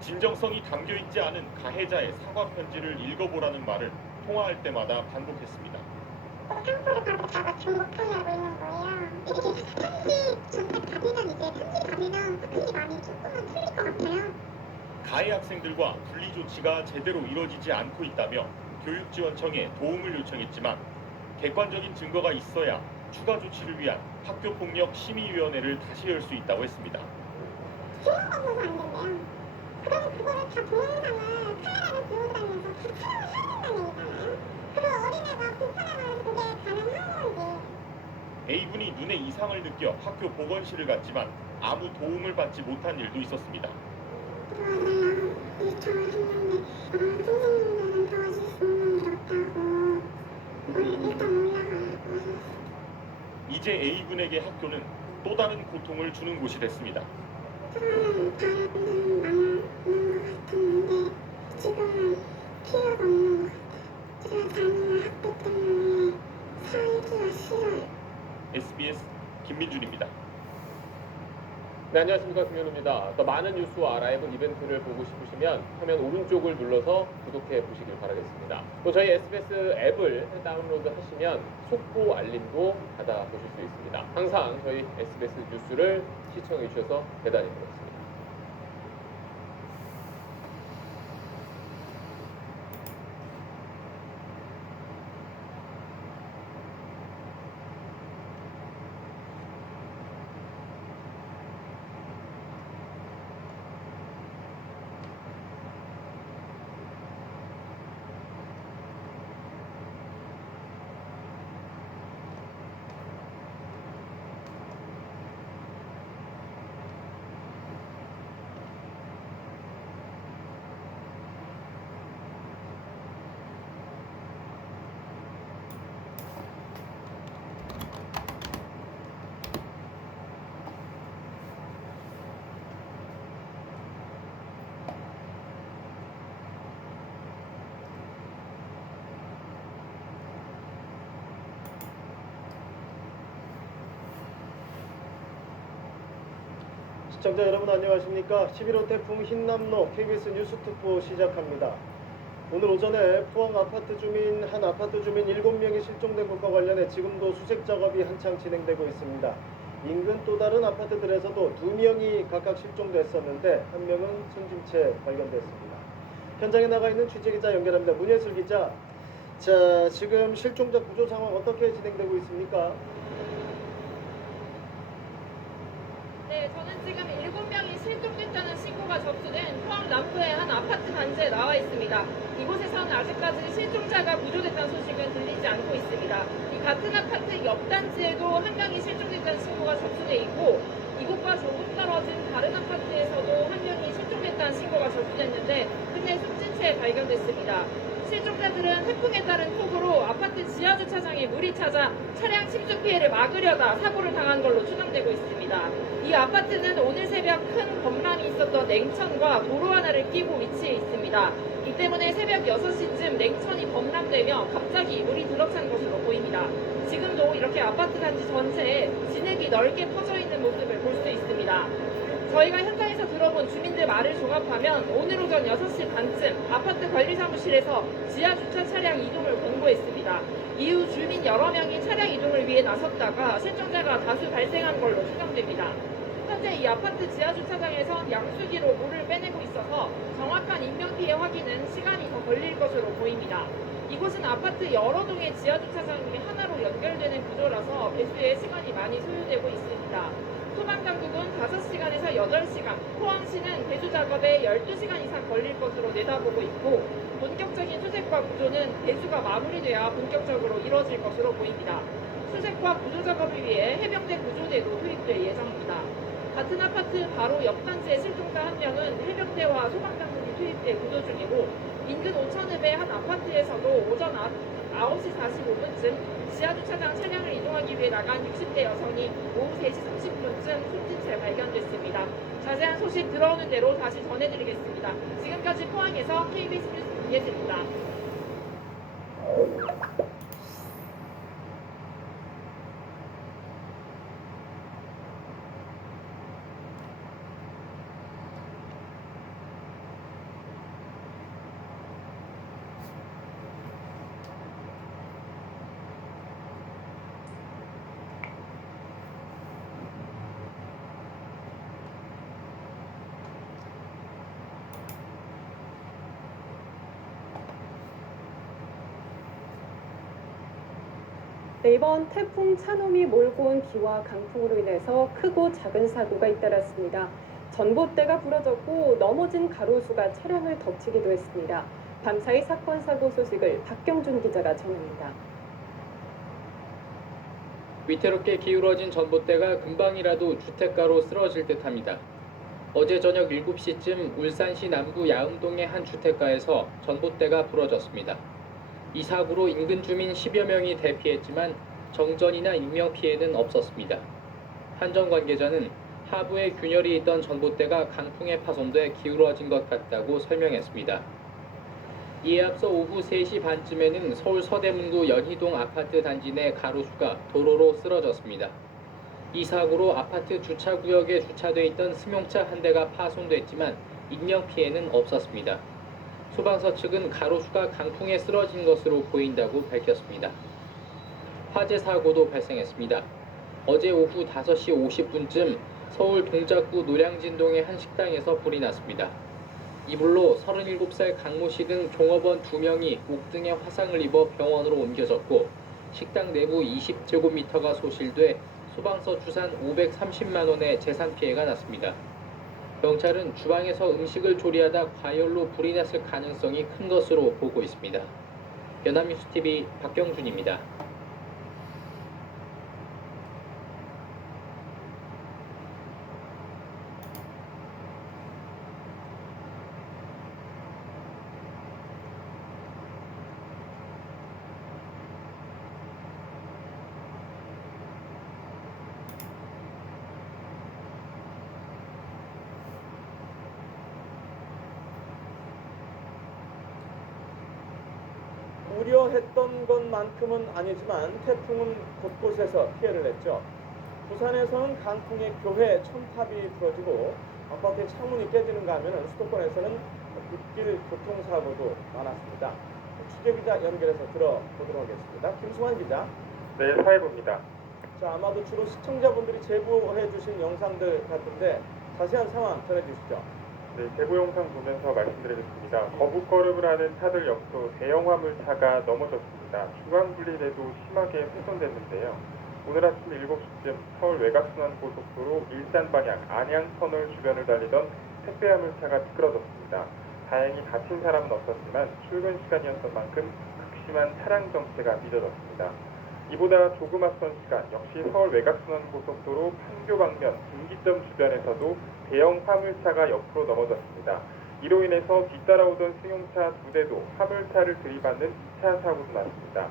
진정성이 담겨있지 않은 가해자의 사과 편지를 읽어보라는 말을 통화할 때마다 반복했습니다. 탕수를 받았다가 중복통하고 있는 거예요. 이게 편지 전달받으면 이제 편지 받으면 확실히 많이 조금은 틀릴 것 같아요. 가해 학생들과 분리 조치가 제대로 이뤄지지 않고 있다며 교육지원청에 도움을 요청했지만 객관적인 증거가 있어야 추가 조치를 위한 학교폭력심의위원회를 다시 열 수 있다고 했습니다. 증거가 없어서 안 된대요. 그럼 그거를 다 동영상을 카메라를 들고 다니면서 다 촬영을 해야 된다는 얘기잖아요. 그럼 어린애가 불편해하면 그게 가능한 건지. A군이 눈에 이상을 느껴 학교 보건실을 갔지만 아무 도움을 받지 못한 일도 있었습니다. 도와달라고 요청을 했는데 선생님들은 도와줄 수 있는 게 없다고 일단 올라가라고 하셨어요. 이제 A군에게 학교는 또 다른 고통을 주는 곳이 됐습니다. 처음에는 바람들은 많은 것 같았는데 지금은 필요가 없는 것 같아요. 제가 다니는 학교 때문에 살기가 싫어요. SBS 김민준입니다. 네, 안녕하십니까, 김현우입니다. 더 많은 뉴스와 라이브 이벤트를 보고 싶으시면 화면 오른쪽을 눌러서 구독해 보시길 바라겠습니다. 또 저희 SBS 앱을 다운로드 하시면 속보 알림도 받아보실 수 있습니다. 항상 저희 SBS 뉴스를 시청해 주셔서 대단히 고맙습니다. 시청자 여러분 안녕하십니까? 11호 태풍 흰남노 KBS 뉴스 특보 시작합니다. 오늘 오전에 포항 한 아파트 주민 7명이 실종된 것과 관련해 지금도 수색 작업이 한창 진행되고 있습니다. 인근 또 다른 아파트들에서도 2명이 각각 실종됐었는데 한 명은 숨진 채 발견됐습니다. 현장에 나가 있는 취재기자 연결합니다. 문예슬 기자. 자, 지금 실종자 구조 상황 어떻게 진행되고 있습니까? 네, 저는 지금 7명이 실종됐다는 신고가 접수된 포항 남부의 한 아파트 단지에 나와 있습니다. 이곳에서는 아직까지 실종자가 구조됐다는 소식은 들리지 않고 있습니다. 이 같은 아파트 옆 단지에도 한 명이 실종됐다는 신고가 접수돼 있고 이곳과 조금 떨어진 다른 아파트에서도 한 명이 실종됐다는 신고가 접수됐는데 끝내 숨진 채 발견됐습니다. 실종자들은 태풍에 따른 폭우로 아파트 지하주차장에 물이 차자 차량 침수 피해를 막으려다 사고를 당한 걸로 추정되고 있습니다. 이 아파트는 오늘 새벽 큰 범람이 있었던 냉천과 도로 하나를 끼고 위치해 있습니다. 이 때문에 새벽 6시쯤 냉천이 범람되며 갑자기 물이 들어찬 것으로 보입니다. 지금도 이렇게 아파트 단지 전체에 진흙이 넓게 퍼져 있는 모습을 볼 수 있습니다. 저희가 현장에서 들어본 주민들 말을 종합하면 오늘 오전 6시 반쯤 아파트 관리사무실에서 지하주차 차량 이동을 권고했습니다. 이후 주민 여러 명이 차량 이동을 위해 나섰다가 실종자가 다수 발생한 걸로 추정됩니다. 현재 이 아파트 지하주차장에선 양수기로 물을 빼내고 있어서 정확한 인명피해 확인은 시간이 더 걸릴 것으로 보입니다. 이곳은 아파트 여러 동의 지하주차장이 하나로 연결되는 구조라서 배수에 시간이 많이 소요되고 있습니다. 소방당국은 5시간에서 8시간, 포항시는 배수 작업에 12시간 이상 걸릴 것으로 내다보고 있고 본격적인 수색과 구조는 배수가 마무리돼야 본격적으로 이뤄질 것으로 보입니다. 수색과 구조 작업을 위해 해병대 구조대도 투입될 예정입니다. 같은 아파트 바로 옆 단지의 실종자 한 명은 해병대와 소방당국이 투입돼 구조 중이고 인근 오천읍의 한 아파트에서도 오전 9시 45분쯤 지하주차장 차량을 이동하기 위해 나간 60대 여성이 오후 3시 30분쯤 숨진 채 발견됐습니다. 자세한 소식 들어오는 대로 다시 전해드리겠습니다. 지금까지 포항에서 KBS 뉴스 문예슬입니다. 네, 이번 태풍 차놈이 몰고 온 비와 강풍으로 인해서 크고 작은 사고가 잇따랐습니다. 전봇대가 부러졌고 넘어진 가로수가 차량을 덮치기도 했습니다. 밤사이 사건 사고 소식을 박경준 기자가 전합니다. 위태롭게 기울어진 전봇대가 금방이라도 주택가로 쓰러질 듯합니다. 어제 저녁 7시쯤 울산시 남구 야음동의 한 주택가에서 전봇대가 부러졌습니다. 이 사고로 인근 주민 10여 명이 대피했지만 정전이나 인명피해는 없었습니다. 한전 관계자는 하부에 균열이 있던 전봇대가 강풍에 파손돼 기울어진 것 같다고 설명했습니다. 이에 앞서 오후 3시 반쯤에는 서울 서대문구 연희동 아파트 단지 내 가로수가 도로로 쓰러졌습니다. 이 사고로 아파트 주차구역에 주차돼 있던 승용차 한 대가 파손됐지만 인명피해는 없었습니다. 소방서 측은 가로수가 강풍에 쓰러진 것으로 보인다고 밝혔습니다. 화재 사고도 발생했습니다. 어제 오후 5시 50분쯤 서울 동작구 노량진동의 한 식당에서 불이 났습니다. 이 불로 37살 강모 씨 등 종업원 2명이 목 등에 화상을 입어 병원으로 옮겨졌고 식당 내부 20제곱미터가 소실돼 소방서 추산 530만 원의 재산 피해가 났습니다. 경찰은 주방에서 음식을 조리하다 과열로 불이 났을 가능성이 큰 것으로 보고 있습니다. 연합뉴스TV 박경준입니다. 우려했던 것만큼은 아니지만 태풍은 곳곳에서 피해를 냈죠. 부산에서는 강풍에 교회 첨탑이 부러지고 아파트의 창문이 깨지는가 하면 수도권에서는 빗길 교통사고도 많았습니다. 취재기자 연결해서 들어보도록 하겠습니다. 김수환 기자. 네, 사회부입니다. 자, 아마도 주로 시청자분들이 제보해 주신 영상들 같은데 자세한 상황 전해주시죠. 네, 제보 영상 보면서 말씀드리겠습니다. 거북걸음을 하는 차들 옆으로 대형 화물차가 넘어졌습니다. 중앙 분리대도 심하게 훼손됐는데요. 오늘 아침 7시쯤 서울 외곽순환고속도로 일산 방향 안양터널 주변을 달리던 택배 화물차가 미끄러졌습니다. 다행히 다친 사람은 없었지만 출근 시간이었던 만큼 극심한 차량 정체가 늦어졌습니다. 이보다 조금 앞선 시간 역시 서울 외곽순환고속도로 판교 방면 분기점 주변에서도 대형 화물차가 옆으로 넘어졌습니다. 이로 인해서 뒤따라오던 승용차 2대도 화물차를 들이받는 2차 사고도 났습니다.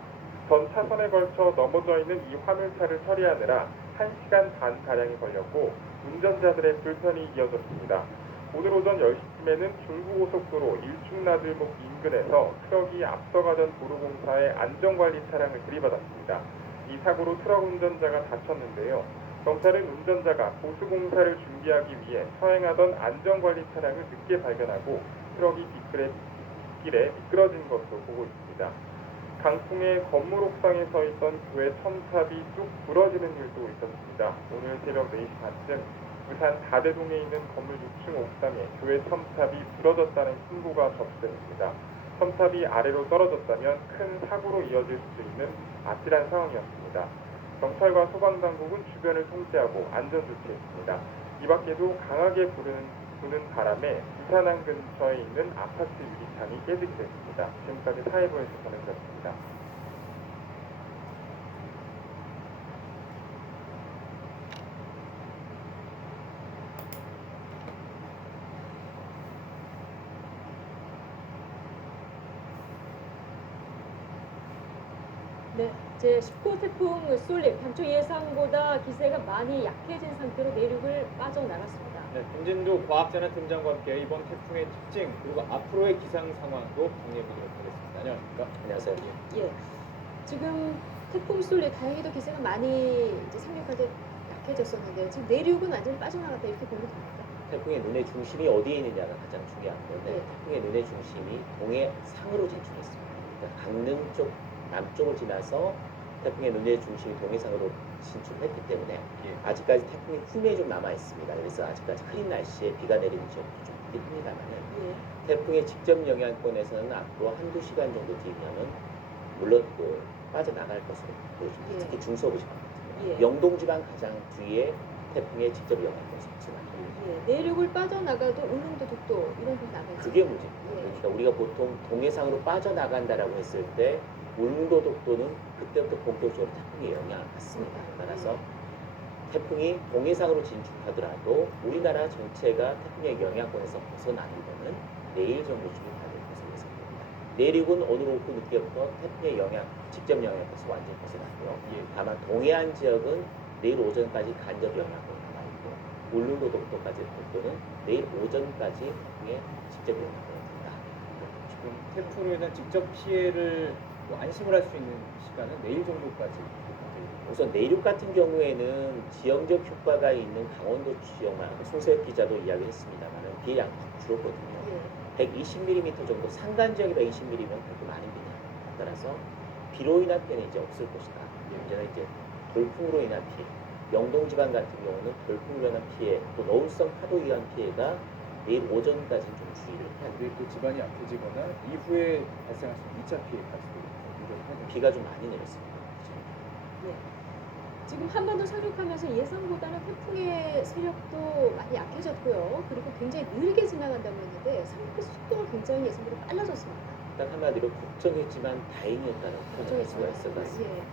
전 차선에 걸쳐 넘어져 있는 이 화물차를 처리하느라 1시간 반가량이 걸렸고 운전자들의 불편이 이어졌습니다. 오늘 오전 10시쯤에는 중부고속도로 일중나들목 인근에서 트럭이 앞서가던 도로공사의 안전관리 차량을 들이받았습니다. 이 사고로 트럭 운전자가 다쳤는데요. 경찰은 운전자가 보수공사를 준비하기 위해 서행하던 안전관리 차량을 늦게 발견하고 트럭이 뒷길에 미끄러진 것으로 보고 있습니다. 강풍에 건물 옥상에 서 있던 교회 첨탑이 뚝 부러지는 일도 있었습니다. 오늘 새벽 4시 반쯤 부산 다대동에 있는 건물 6층 옥상에 교회 첨탑이 부러졌다는 신고가 접수됐습니다. 첨탑이 아래로 떨어졌다면 큰 사고로 이어질 수 있는 아찔한 상황이었습니다. 경찰과 소방당국은 주변을 통제하고 안전조치했습니다. 이 밖에도 강하게 부는 바람에 부산항 근처에 있는 아파트 유리창이 깨지기도 했습니다. 지금까지 사회부에서 전해드렸습니다. 네, 제19호 태풍 쏠림 당초 예상보다 기세가 많이 약해진 상태로 내륙을 빠져나갔습니다. 네, 김진두 과학자나 팀장과 함께 이번 태풍의 특징 그리고 앞으로의 기상 상황도 정리해 보도록 하겠습니다. 안녕하십니까? 안녕하세요. 예, 지금 태풍 쏠림 다행히도 기세가 많이 이제 상륙할 때 약해졌었는데 지금 내륙은 완전히 빠져나갔다 이렇게 보면 됩니까? 태풍의 눈의 중심이 어디에 있느냐가 가장 중요한 건데 태풍의 눈의 중심이 동해상으로 진출했습니다. 그러니까 강릉 쪽 남쪽을 지나서 태풍의 눈의 중심이 동해상으로 진출했기 때문에 아직까지 태풍의 후미에 좀 남아 있습니다. 그래서 아직까지 흐린 날씨에 비가 내리는 지역도 좀 있긴 합니다만은 태풍의 직접 영향권에서는 앞으로 한두 시간 정도 뒤면은 물론 빠져나갈 것으로 보여집니다. 특히 중서부 지방 같은 경우 영동지방 가장 뒤에 태풍의 직접 영향권이 속출합니다. 내륙을 빠져나가도 울릉도, 독도 이런 곳 남아있죠. 그게 문제입니다. 그러니까 우리가 보통 동해상으로 빠져나간다라고 했을 때 울릉도, 독도는 그때부터 본격적으로 태풍의 영향을 받습니다. 따라서 태풍이 동해상으로 진출하더라도 우리나라 전체가 태풍의 영향권에서 벗어나는 것은 내일 정도쯤이 받을 것으로 예상됩니다. 내륙은 오늘 오후 늦게부터 태풍의 직접 영향권에서 완전히 벗어나고요. 다만 동해안 지역은 내일 오전까지 간접 영향권이 남아있고 울릉도, 독도는 내일 오전까지 태풍의 직접 영향권이 든다. 지금 태풍으로 인한 직접 피해를 안심을 할 수 있는 시간은 내일 정도까지. 우선 내륙 같은 경우에는 지형적 효과가 있는 강원도 지역만 송세혁 기자도 이야기했습니다만 비의 양이 확 줄었거든요. 120mm 정도 상간 지역이 120mm면 그렇게 많은 비냐. 따라서 비로 인한 피해는 이제 없을 것이다. 문제는 이제 돌풍으로 인한 피해. 영동 지방 같은 경우는 돌풍으로 인한 피해, 또 노을성 파도에 의한 피해가 내일 오전까지 좀 주의를 해야 됩니다. 또 지반이 약해지거나 이후에 발생할 수 있는 2차 피해 가지고 비가 좀 많이 내렸습니다. 지금 한반도 상륙하면서 예상보다는 태풍의 세력도 많이 약해졌고요. 그리고 굉장히 느리게 지나간다고 했는데 상륙 속도가 굉장히 예상보다 빨라졌습니다. 딱 한마디로 걱정했지만 다행이었다는 표현을 할 수가 있을 것 같습니다.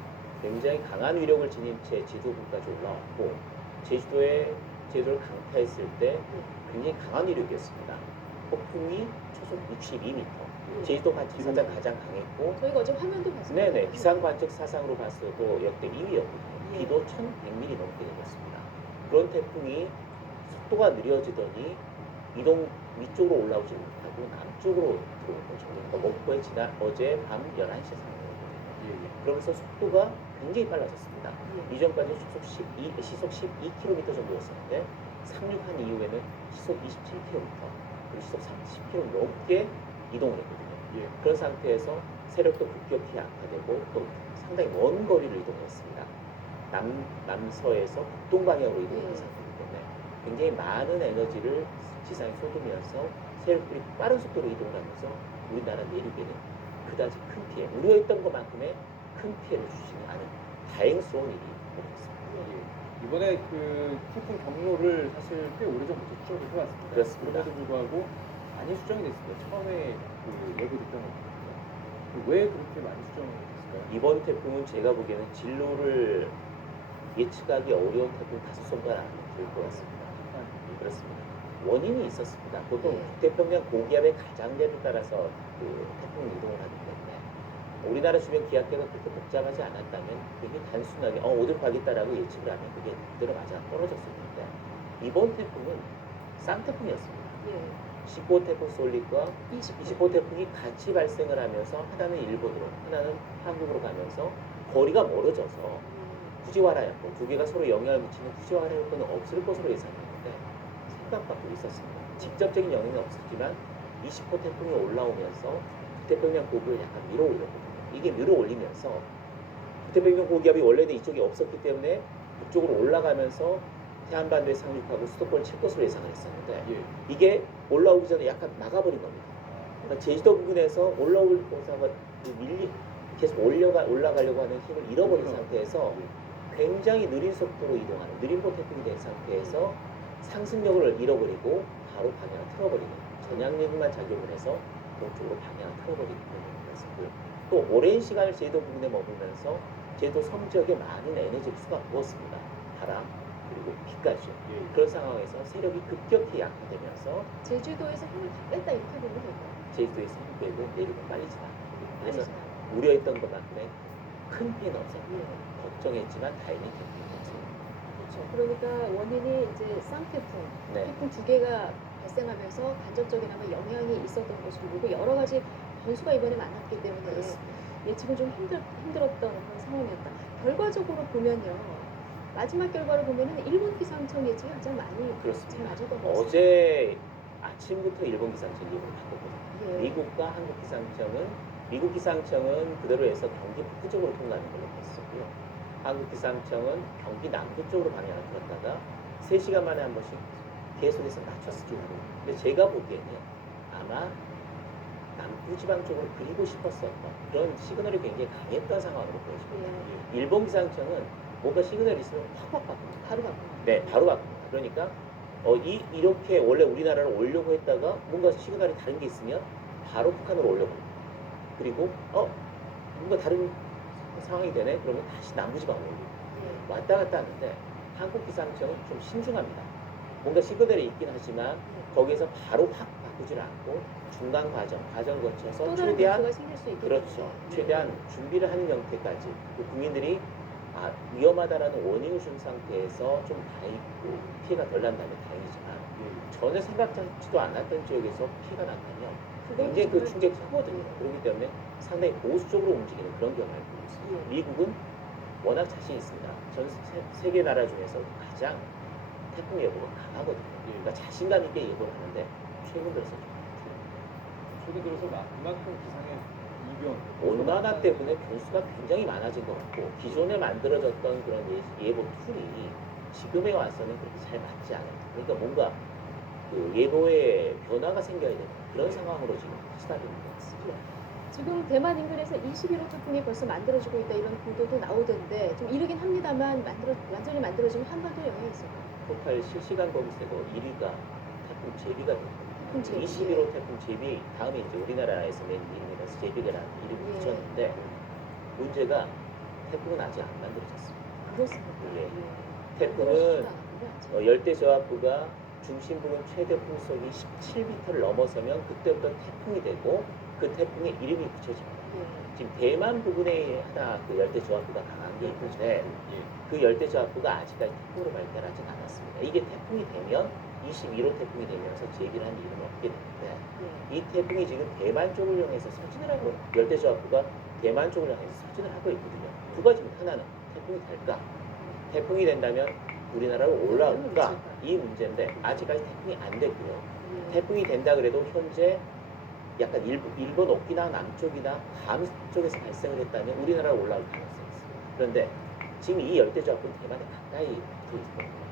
굉장히 강한 위력을 지닌 채 제주도까지 올라왔고 제주도를 강타했을 때 굉장히 강한 위력이었습니다. 폭풍이 초속 62m. 제주도 관측사상 가장 강했고 저희가 어제 화면도 봤습니다. 네네 기상 관측 사상으로 봤어도 역대 2위였거든요. 비도 1,100mm 넘게 내렸습니다. 그런 태풍이 속도가 느려지더니 이동 위쪽으로 올라오지 못하고 남쪽으로 들어온 거죠. 그러니까 목포에 어제 밤 11시 상황이거든요. 그러면서 속도가 굉장히 빨라졌습니다. 이전까지 시속 12km 정도였었는데 상륙한 이후에는 시속 27km, 그리고 시속 30km 넘게 이동을 했거든요. 그런 상태에서 세력도 급격히 약화되고 또 상당히 먼 거리를 이동했습니다. 남서에서 북동 방향으로 이동하는 상태이기 때문에 굉장히 많은 에너지를 지상에 쏟으면서 세력들이 빠른 속도로 이동을 하면서 우리나라 내륙에는 그다지 큰 피해, 우려했던 것만큼의 큰 피해를 주시지 않은 다행스러운 일이 벌어졌습니다. 이번에 그 태풍 경로를 사실 꽤 오래전부터 추적을 해왔습니다. 그렇습니다. 그럼에도 불구하고 많이 수정이 됐습니다. 처음에 그 예고됐던 것보다 왜 그렇게 많이 수정이 됐을까요? 이번 태풍은 제가 보기에는 진로를 예측하기 어려운 태풍 5손가락 안에 들 것 같습니다. 그렇습니다. 원인이 있었습니다. 보통 북태평양 고기압의 가장대를 따라서 그 태풍 이동을 하기 때문에 우리나라 주변 기압계가 그렇게 복잡하지 않았다면 되게 단순하게 어딜 가겠다라고 예측을 하면 그게 그대로 맞아 떨어졌을 텐데 이번 태풍은 쌍태풍이었습니다. 15 태풍 솔릭과 20호 태풍이 같이 발생을 하면서 하나는 일본으로 하나는 한국으로 가면서 거리가 멀어져서 후지와라 현권 두 개가 서로 영향을 미치는 후지와라 현권은 없을 것으로 예상했는데 생각 밖으로 있었습니다. 직접적인 영향은 없었지만 20호 태풍이 올라오면서 북태평양 고기압을 약간 밀어 올렸거든요. 이게 밀어 올리면서 북태평양 고기압이 원래는 이쪽에 없었기 때문에 북쪽으로 올라가면서 태안반도에 상륙하고 수도권을 칠 것으로 예상을 했었는데 이게 올라오기 전에 약간 막아버린 겁니다. 그러니까 제주도 부근에서 올라올 공사가 계속 올라가려고 하는 힘을 잃어버린 상태에서 굉장히 느린 속도로 이동하는 느림보 태풍이 된 상태에서 상승력을 잃어버리고 바로 방향을 틀어버리는 전향력만 작용을 해서 동쪽으로 방향을 틀어버리는 그런 모습을 또 오랜 시간을 제주도 부근에 머물면서 제주도 섬 지역에 많은 에너지를 쏟아부었습니다. 바람 그리고 비까지 그런 상황에서 세력이 급격히 약화되면서 제주도에서 힘을 다 뺐다 이렇게 보면 될까요? 제주도에서 힘 빼고 내륙은 빨리 지나 그래서 우려했던 것만큼의 큰 피해는 없었고 걱정했지만 다행히 큰 피해는 없습니다. 그렇죠. 그러니까 원인이 이제 쌍태풍, 네. 태풍 두 개가 발생하면서 간접적이나마 영향이 있었던 것으로 보고 여러 가지 변수가 이번에 많았기 때문에 예측은 좀 힘들었던 그런 상황이었다. 결과적으로 보면요. 마지막 결과를 보면은 일본 기상청 예측이 가장 많이 잘 맞았던 것 같습니다. 어제 아침부터 일본 기상청 예보를 바꿨거든요. 예. 미국과 한국 기상청은 미국 기상청은 그대로 해서 경기 북부 쪽으로 통과하는 걸로 했었고요. 한국 기상청은 경기 남부 쪽으로 방향을 틀었다가 3시간 만에 한 번씩 계속해서 낮췄습니다. 근데 제가 보기에는 아마 남부지방 쪽으로 그리고 싶었었던 그런 시그널이 굉장히 강했던 상황으로 보여집니다. 일본 기상청은 뭔가 시그널이 있으면 확 바꿉니다. 바로 바꿉니다. 네, 바로 바꿉니다. 그러니까 이렇게 원래 우리나라를 오려고 했다가 뭔가 시그널이 다른 게 있으면 바로 북한으로 올려버립니다. 그리고 뭔가 다른 상황이 되네? 그러면 다시 남부지방으로 올립니다. 왔다 갔다 하는데 한국 기상청은 좀 신중합니다. 뭔가 시그널이 있긴 하지만 거기에서 바로 확 바꾸질 않고 중간 과정을 거쳐서 또 다른 최대한 변수가 생길 수 있겠죠. 그렇죠. 최대한 준비를 하는 형태까지 국민들이 위험하다라는 워닝을 준 상태에서 좀 다행이고 피해가 덜 난다면 다행이지만 전혀 생각지도 않았던 지역에서 피해가 난다면 굉장히 그 충격이 크거든요. 그렇기 때문에 상당히 보수적으로 움직이는 그런 경향을 보고 있습니다. 미국은 워낙 자신 있습니다. 전 세계 나라 중에서 가장 태풍 예보가 강하거든요. 그러니까 자신감 있게 예보를 하는데 최근 들어서 최근 들어서 그만큼 기상의 이변 온난화 때문에 변수가 굉장히 많아진 것 같고 기존에 만들어졌던 그런 예보 툴이 지금에 와서는 그렇게 잘 맞지 않아요. 그러니까 뭔가 그 예보에 변화가 생겨야 되는 그런 상황으로 지금 시달리는 것 같습니다. 지금 대만 인근에서 21호 태풍이 벌써 만들어지고 있다 이런 보도도 나오던데 좀 이르긴 합니다만 완전히 만들어지면 한반도에 영향이 있을까요? 토탈 실시간 검색어 1위가 태풍 제비가 됐거든요. 태풍 제비. 21호 태풍 제비 다음에 이제 우리나라에서 맨 이름이라서 제비가라는 이름을 붙였는데 문제가 태풍은 아직 안 만들어졌습니다. 그렇습니다. 예. 태풍은 열대 저하부가 중심 부근 최대 풍속이 17m를 넘어서면 그때부터 태풍이 되고 그 태풍의 이름이 붙여집니다. 지금 대만 부근에 하나 그 열대 저하부가 강한 게 있는데 그 열대 저하부가 아직까지 태풍으로 발달하진 않았습니다. 이게 태풍이 되면 21호 태풍이 되면서 제비라는 이름을 얻게 되는데 이 태풍이 지금 대만 쪽을 향해서 서진을 하고 열대 저하부가 대만 쪽을 향해서 서진을 하고 있거든요. 두 가지입니다. 하나는 태풍이 될까? 태풍이 된다면 우리나라로 올라올까? 이 문제인데 아직까지 태풍이 안 됐고요. 태풍이 된다 그래도 현재 약간 일본 오키나와 남쪽이나 괌 쪽에서 발생을 했다면 우리나라로 올라올 가능성이 있습니다. 그런데 지금 이 열대저하고는 대만에 가까이 붙어 있거든요.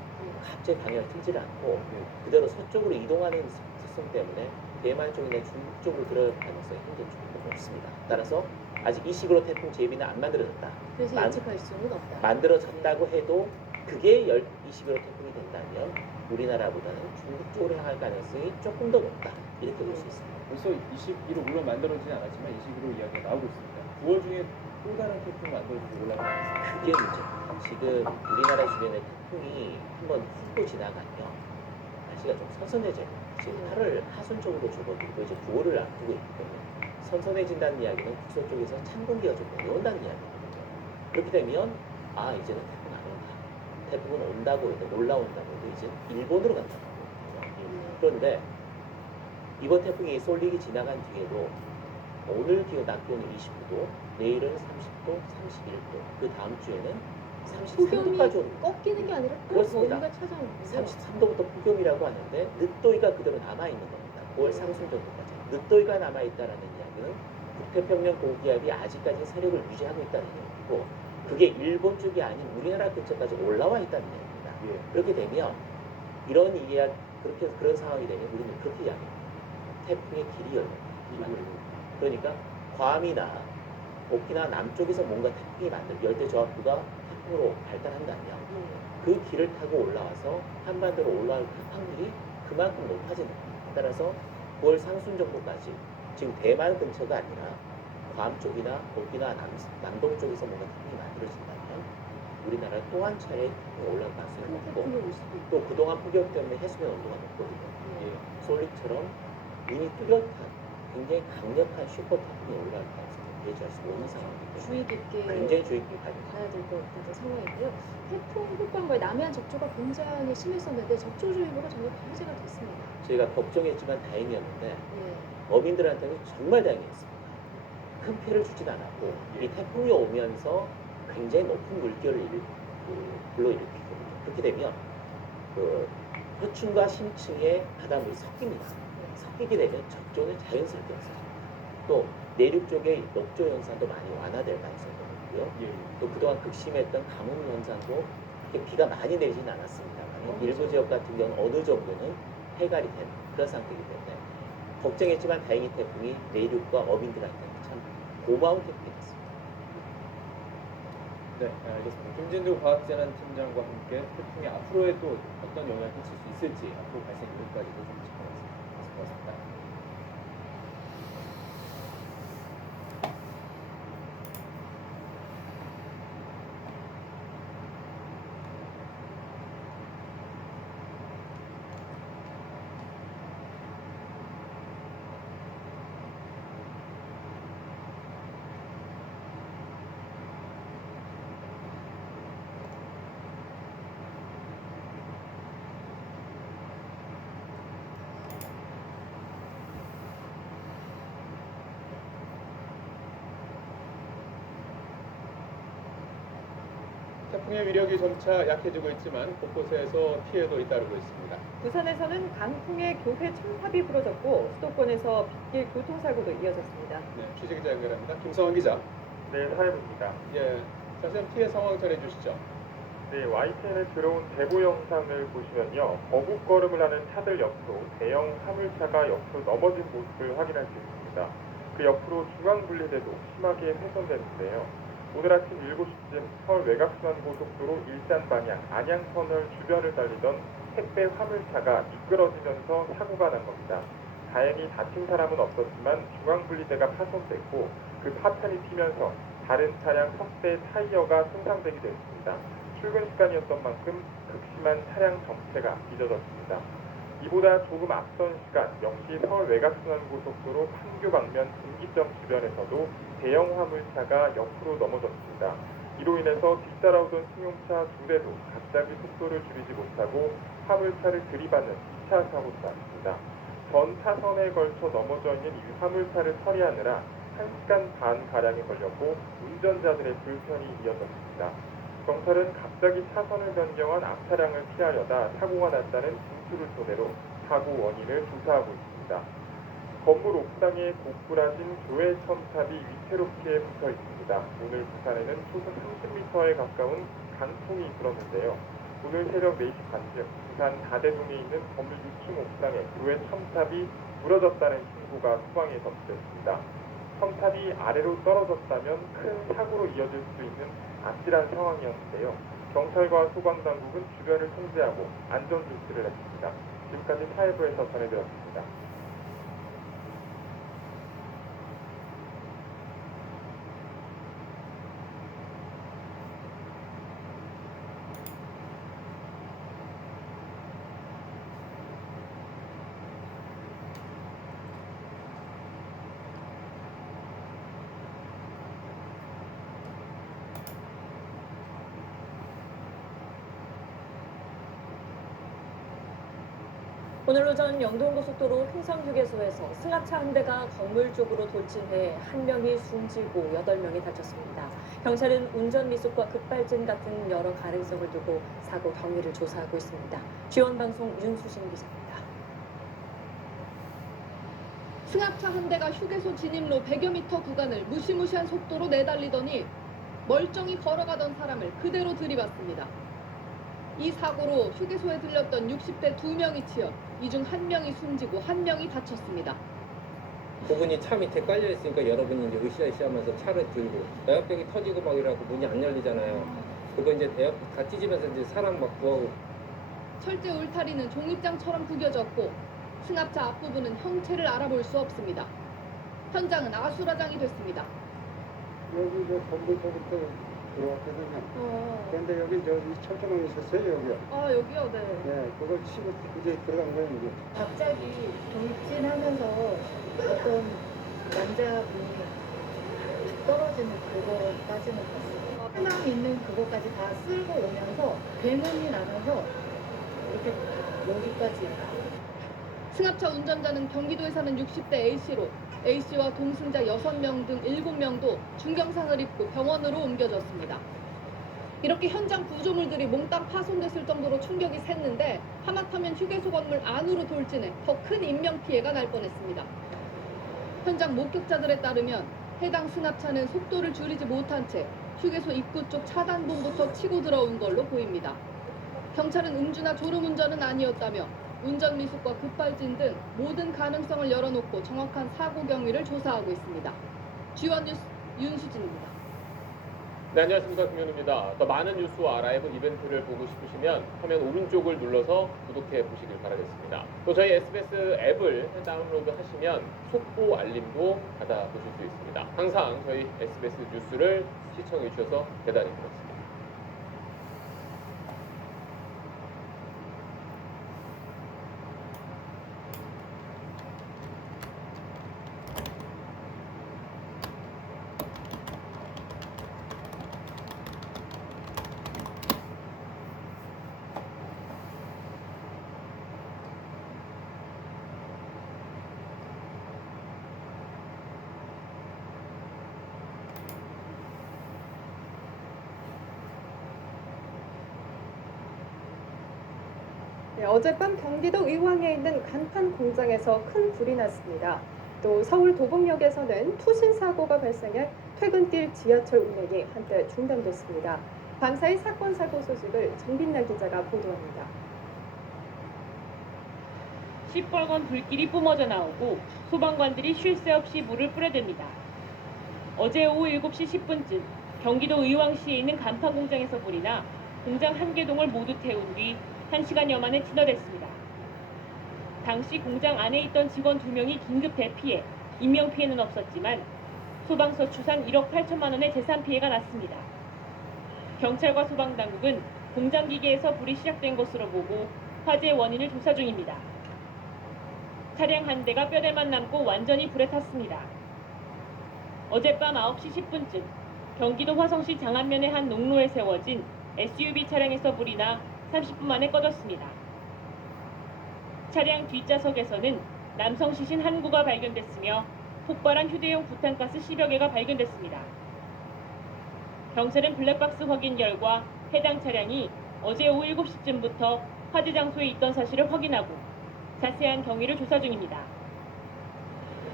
갑자기 방향을 틀지 않고 그대로 서쪽으로 이동하는 특성 때문에 대만 쪽이나 중국 쪽으로 들어갈 가능성이 현재 조금 없습니다. 따라서 아직 이 식으로 태풍 제비는 안 만들어졌다. 그래서 예측할 수는 없다. 만들어졌다고 해도 그게 이 식으로 태풍이 된다면 우리나라보다는 중국 쪽으로 향할 가능성이 조금 더 높다. 이렇게 볼 수 있습니다. 벌써 20기로 물론 만들어지진 않았지만 20기로 이야기가 나오고 있습니다. 9월 중에 또 다른 태풍이 만들어지고 올라가고 있습니다. 그게 문제입니다. 지금 우리나라 주변에 태풍이 한번 훑고 지나가면 날씨가 좀 선선해져요. 지금 8월 하순 쪽으로 접어들고 이제 9월을 앞두고 있기 때문에 선선해진다는 이야기는 북서쪽에서 찬 공기가 좀 내려온다는 이야기거든요. 그렇게 되면 이제는 태풍 안 온다. 태풍은 온다고 해도 올라온다고 해도 이제 일본으로 간다고 하거든요. 그런데 이번 태풍이 쏠리기 지나간 뒤에도 오늘 낮 기온은 29도, 내일은 30도, 31도, 그 다음 주에는 33도까지 옵니다. 꺾이는 게 아니라 또 그렇습니다. 뭔가 찾아오는군요. 33도부터 폭염이라고 하는데 늦더위가 그대로 남아있는 겁니다. 9월 상순 정도까지. 늦더위가 남아있다는 이야기는 북태평양 고기압이 아직까지 세력을 유지하고 있다는 얘기고 그게 일본 쪽이 아닌 우리나라 근처까지 올라와 있다는 얘기입니다. 그렇게 되면 그런 상황이 되면 우리는 그렇게 이야기합니다. 태풍의 길이 열립니다. 그러니까 괌이나 오키나와 남쪽에서 뭔가 태풍이 열대 저하구가 태풍으로 발달한다면 그 길을 타고 올라와서 한반도로 올라올 확률이 그만큼 높아지는 겁니다. 따라서 9월 상순 정도까지 지금 대만 근처가 아니라 괌 쪽이나 오키나와 남동 쪽에서 뭔가 태풍이 만들어진다면 우리나라에 또 한 차례 태풍이 올라올 가능성이 높고 또 그동안 폭염 때문에 해수면 온도가 높거든요. 솔릭처럼 눈이 뚜렷한 굉장히 강력한 슈퍼 태풍이 올라올 가능성이 예측할 수 없는 상황이기 때문에 주의 깊게 굉장히 주의 깊게 가야 될 것 같은 상황이고요. 태풍 후반부에 남해안 적조가 굉장히 심했었는데 적조주의보가 정말 방제가 됐습니다. 저희가 걱정했지만 다행이었는데 예. 어민들한테는 정말 다행이었습니다. 큰 피해를 주진 않았고 이 태풍이 오면서 굉장히 높은 물결을 불러일으키거든요. 그렇게 되면 그 호충과 심층의 바닷물이 섞입니다. 섞이게 되면 적조는 자연스럽게 없어집니다. 또 내륙 쪽의 녹조 현상도 많이 완화될 가능성이 있고요. 또 그동안 극심했던 가뭄 현상도 그렇게 비가 많이 내리진 않았습니다만 일부 지역 같은 경우는 어느 정도는 해갈이 된 그런 상태이기 때문에 걱정했지만 다행히 태풍이 내륙과 어민들한테는 참 고마운 태풍이었습니다. 네, 알겠습니다. 김진두 과학재난팀장과 함께 태풍이 앞으로에 또 어떤 영향을 끼칠 수 있을지 앞으로 발생 이유까지도 좀 짚어봤습니다. 고맙습니다. 태풍의 위력이 점차 약해지고 있지만 곳곳에서 피해도 잇따르고 있습니다. 부산에서는 강풍에 교회 청탑이 부러졌고 수도권에서 빗길 교통사고도 이어졌습니다. 네, 취재기자 연결합니다. 김성환 기자. 네, 사회부입니다. 예, 자세한 피해 상황 전해주시죠. 네, YTN에 들어온 제보 영상을 보시면요. 거국걸음을 하는 차들 옆으로 대형 화물차가 옆으로 넘어진 모습을 확인할 수 있습니다. 그 옆으로 중앙분리대도 심하게 훼손됐는데요. 오늘 아침 7시쯤 서울 외곽순환고속도로 일산 방향 안양터널 주변을 달리던 택배 화물차가 미끄러지면서 사고가 난 겁니다. 다행히 다친 사람은 없었지만 중앙분리대가 파손됐고 그 파편이 튀면서 다른 차량 석대 타이어가 손상되기도 했습니다. 출근 시간이었던 만큼 극심한 차량 정체가 잊어졌습니다. 이보다 조금 앞선 시간 역시 서울 외곽순환고속도로 판교 방면 분기점 주변에서도 대형 화물차가 옆으로 넘어졌습니다. 이로 인해서 뒤따라오던 승용차 2대도 갑자기 속도를 줄이지 못하고 화물차를 들이받는 2차 사고가 났습니다. 전 차선에 걸쳐 넘어져 있는 이 화물차를 처리하느라 1시간 반 가량이 걸렸고 운전자들의 불편이 이어졌습니다. 경찰은 갑자기 차선을 변경한 앞차량을 피하려다 사고가 났다는 진술을 토대로 사고 원인을 조사하고 있습니다. 건물 옥상에 고꾸라진 교회 첨탑이 위태롭게 붙어 있습니다. 오늘 부산에는 초속 30m에 가까운 강풍이 불었는데요. 오늘 새벽 4시 반쯤 부산 다대동에 있는 건물 6층 옥상에 교회 첨탑이 부러졌다는 신고가 소방에 접수됐습니다. 첨탑이 아래로 떨어졌다면 큰 사고로 이어질 수 있는 아찔한 상황이었는데요. 경찰과 소방당국은 주변을 통제하고 안전 조치를 했습니다. 지금까지 사회부에서 전해드렸습니다. 오늘 오전 영동고속도로 횡성휴게소에서 승합차 한 대가 건물 쪽으로 돌진해 한 명이 숨지고 8명이 다쳤습니다. 경찰은 운전 미숙과 급발진 같은 여러 가능성을 두고 사고 경위를 조사하고 있습니다. 지원방송 윤수진 기자입니다. 승합차 한 대가 휴게소 진입로 100여 미터 구간을 무시무시한 속도로 내달리더니 멀쩡히 걸어가던 사람을 그대로 들이받습니다. 이 사고로 휴게소에 들렸던 60대 2명이 치여 이 중 1명이 숨지고 1명이 다쳤습니다. 그분이 차 밑에 깔려 있으니까 여러분이 이제 으쌰으쌰하면서 차를 들고 에어백이 터지고 막 이러고 문이 안 열리잖아요. 그거 이제 에어백 다 찢으면서 이제 사람 막 구하고. 철제 울타리는 종잇장처럼 구겨졌고 승합차 앞부분은 형체를 알아볼 수 없습니다. 현장은 아수라장이 됐습니다. 여기 저 건물서부터 들어왔거든요. 그런데 여기 이 철조망이 있었어요, 여기요. 아, 여기요? 네. 네, 그걸 치고 이제 들어간 거예요, 이게. 갑자기 돌진하면서 어떤 남자분이 떨어지는 그거까지는 봤어요. 희망 있는 그거까지 다 쓸고 오면서 대문이 나가서 이렇게 여기까지. 승합차 운전자는 경기도에 사는 60대 A씨로 A씨와 동승자 6명 등 7명도 중경상을 입고 병원으로 옮겨졌습니다. 이렇게 현장 구조물들이 몽땅 파손됐을 정도로 충격이 셌는데 하마터면 휴게소 건물 안으로 돌진해 더 큰 인명피해가 날 뻔했습니다. 현장 목격자들에 따르면 해당 승합차는 속도를 줄이지 못한 채 휴게소 입구 쪽 차단봉부터 치고 들어온 걸로 보입니다. 경찰은 음주나 졸음운전은 아니었다며 운전 미숙과 급발진 등 모든 가능성을 열어놓고 정확한 사고 경위를 조사하고 있습니다. G1 뉴스 윤수진입니다. 네, 안녕하십니까, 김현우입니다. 더 많은 뉴스와 라이브 이벤트를 보고 싶으시면 화면 오른쪽을 눌러서 구독해 보시길 바라겠습니다. 또 저희 SBS 앱을 다운로드 하시면 속보 알림도 받아보실 수 있습니다. 항상 저희 SBS 뉴스를 시청해 주셔서 대단히 고맙습니다. 네, 어젯밤 경기도 의왕에 있는 간판 공장에서 큰 불이 났습니다. 또 서울 도봉역에서는 투신 사고가 발생해 퇴근길 지하철 운행이 한때 중단됐습니다. 밤사이 사건 사고 소식을 정빈나 기자가 보도합니다. 시뻘건 불길이 뿜어져 나오고 소방관들이 쉴 새 없이 물을 뿌려댑니다. 어제 오후 7시 10분쯤 경기도 의왕시에 있는 간판 공장에서 불이 나 공장 한 개동을 모두 태운 뒤 1시간여 만에 진화됐습니다. 당시 공장 안에 있던 직원 2명이 긴급 대피해 인명피해는 없었지만 소방서 추산 1억 8천만 원의 재산 피해가 났습니다. 경찰과 소방당국은 공장 기계에서 불이 시작된 것으로 보고 화재 원인을 조사 중입니다. 차량 한 대가 뼈대만 남고 완전히 불에 탔습니다. 어젯밤 9시 10분쯤 경기도 화성시 장안면의 한 농로에 세워진 SUV 차량에서 불이 나 30분 만에 꺼졌습니다. 차량 뒷좌석에서는 남성 시신 한 구가 발견됐으며 폭발한 휴대용 부탄가스 10여 개가 발견됐습니다. 경찰은 블랙박스 확인 결과 해당 차량이 어제 오후 7시쯤부터 화재 장소에 있던 사실을 확인하고 자세한 경위를 조사 중입니다.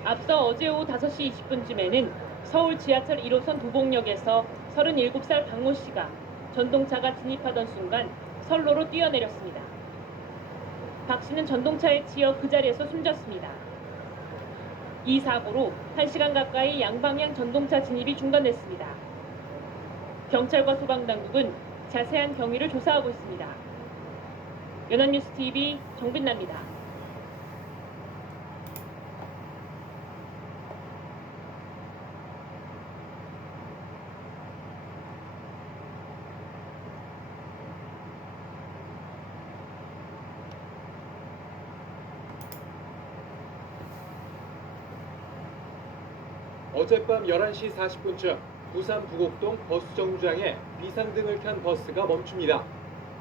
앞서 어제 오후 5시 20분쯤에는 서울 지하철 1호선 도봉역에서 37살 박모 씨가 전동차가 진입하던 순간 선로로 뛰어내렸습니다. 박 씨는 전동차에 치여 그 자리에서 숨졌습니다. 이 사고로 1시간 가까이 양방향 전동차 진입이 중단됐습니다. 경찰과 소방당국은 자세한 경위를 조사하고 있습니다. 연합뉴스TV 정빈나입니다. 어젯밤 11시 40분쯤 부산 부곡동 버스 정류장에 비상등을 켠 버스가 멈춥니다.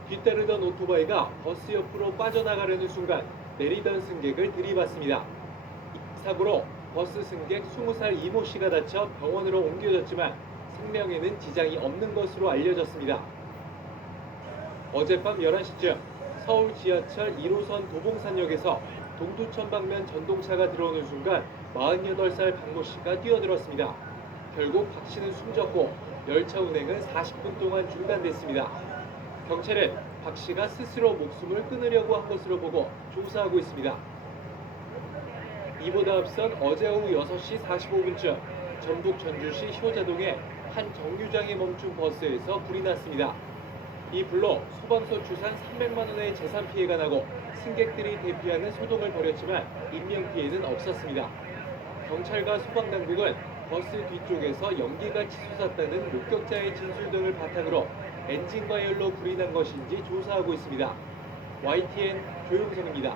뒤따르던 오토바이가 버스 옆으로 빠져나가려는 순간 내리던 승객을 들이받습니다. 이 사고로 버스 승객 20살 이모 씨가 다쳐 병원으로 옮겨졌지만 생명에는 지장이 없는 것으로 알려졌습니다. 어젯밤 11시쯤 서울 지하철 1호선 도봉산역에서 동두천 방면 전동차가 들어오는 순간 48살 박모 씨가 뛰어들었습니다. 결국 박 씨는 숨졌고 열차 운행은 40분 동안 중단됐습니다. 경찰은 박 씨가 스스로 목숨을 끊으려고 한 것으로 보고 조사하고 있습니다. 이보다 앞선 어제 오후 6시 45분쯤 전북 전주시 효자동의 한 정류장에 멈춘 버스에서 불이 났습니다. 이 불로 소방서 추산 300만 원의 재산 피해가 나고 승객들이 대피하는 소동을 벌였지만 인명 피해는 없었습니다. 경찰과 소방당국은 버스 뒤쪽에서 연기가 치솟았다는 목격자의 진술 등을 바탕으로 엔진과 열로 불이 난 것인지 조사하고 있습니다. YTN 조용성입니다.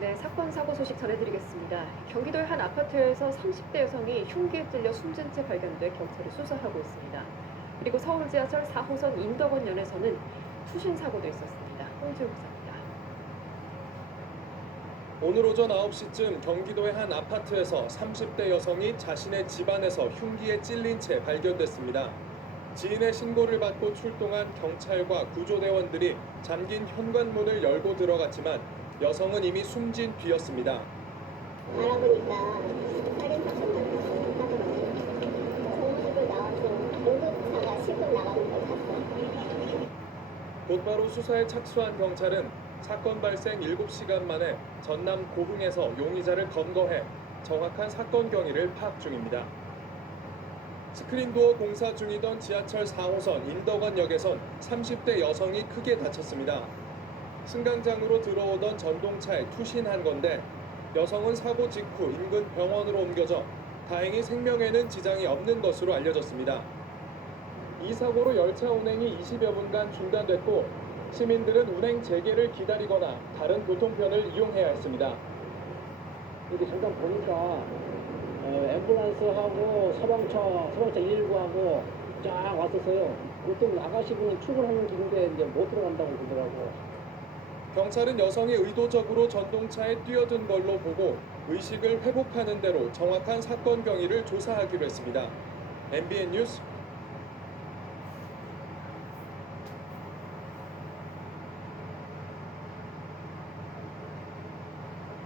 네, 사건 사고 소식 전해드리겠습니다. 경기도의 한 아파트에서 30대 여성이 흉기에 찔려 숨진 채 발견돼 경찰이 수사하고 있습니다. 그리고 서울 지하철 4호선 인덕원역에서는 투신 사고도 있었습니다. 홍지욱 기자입니다. 오늘 오전 9시쯤 경기도의 한 아파트에서 30대 여성이 자신의 집안에서 흉기에 찔린 채 발견됐습니다. 지인의 신고를 받고 출동한 경찰과 구조대원들이 잠긴 현관문을 열고 들어갔지만 여성은 이미 숨진 뒤였습니다. 알아보니까 살인 사건 하더라고요. 정식을 나와서 모도차가 실컷 나가는 걸 봤어요. 곧바로 수사에 착수한 경찰은 사건 발생 7시간 만에 전남 고흥에서 용의자를 검거해 정확한 사건 경위를 파악 중입니다. 스크린도어 공사 중이던 지하철 4호선 인덕원역에선 30대 여성이 크게 다쳤습니다. 승강장으로 들어오던 전동차에 투신한 건데 여성은 사고 직후 인근 병원으로 옮겨져 다행히 생명에는 지장이 없는 것으로 알려졌습니다. 이 사고로 열차 운행이 20여 분간 중단됐고 시민들은 운행 재개를 기다리거나 다른 교통편을 이용해야 했습니다. 이렇게 잠깐 보니까 앰뷸런스하고 소방차 119하고 쫙 왔었어요. 보통 나가시고 출근하는 길인데 이제 못 들어간다고 그러더라고. 경찰은 여성이 의도적으로 전동차에 뛰어든 걸로 보고 의식을 회복하는 대로 정확한 사건 경위를 조사하기로 했습니다. MBN 뉴스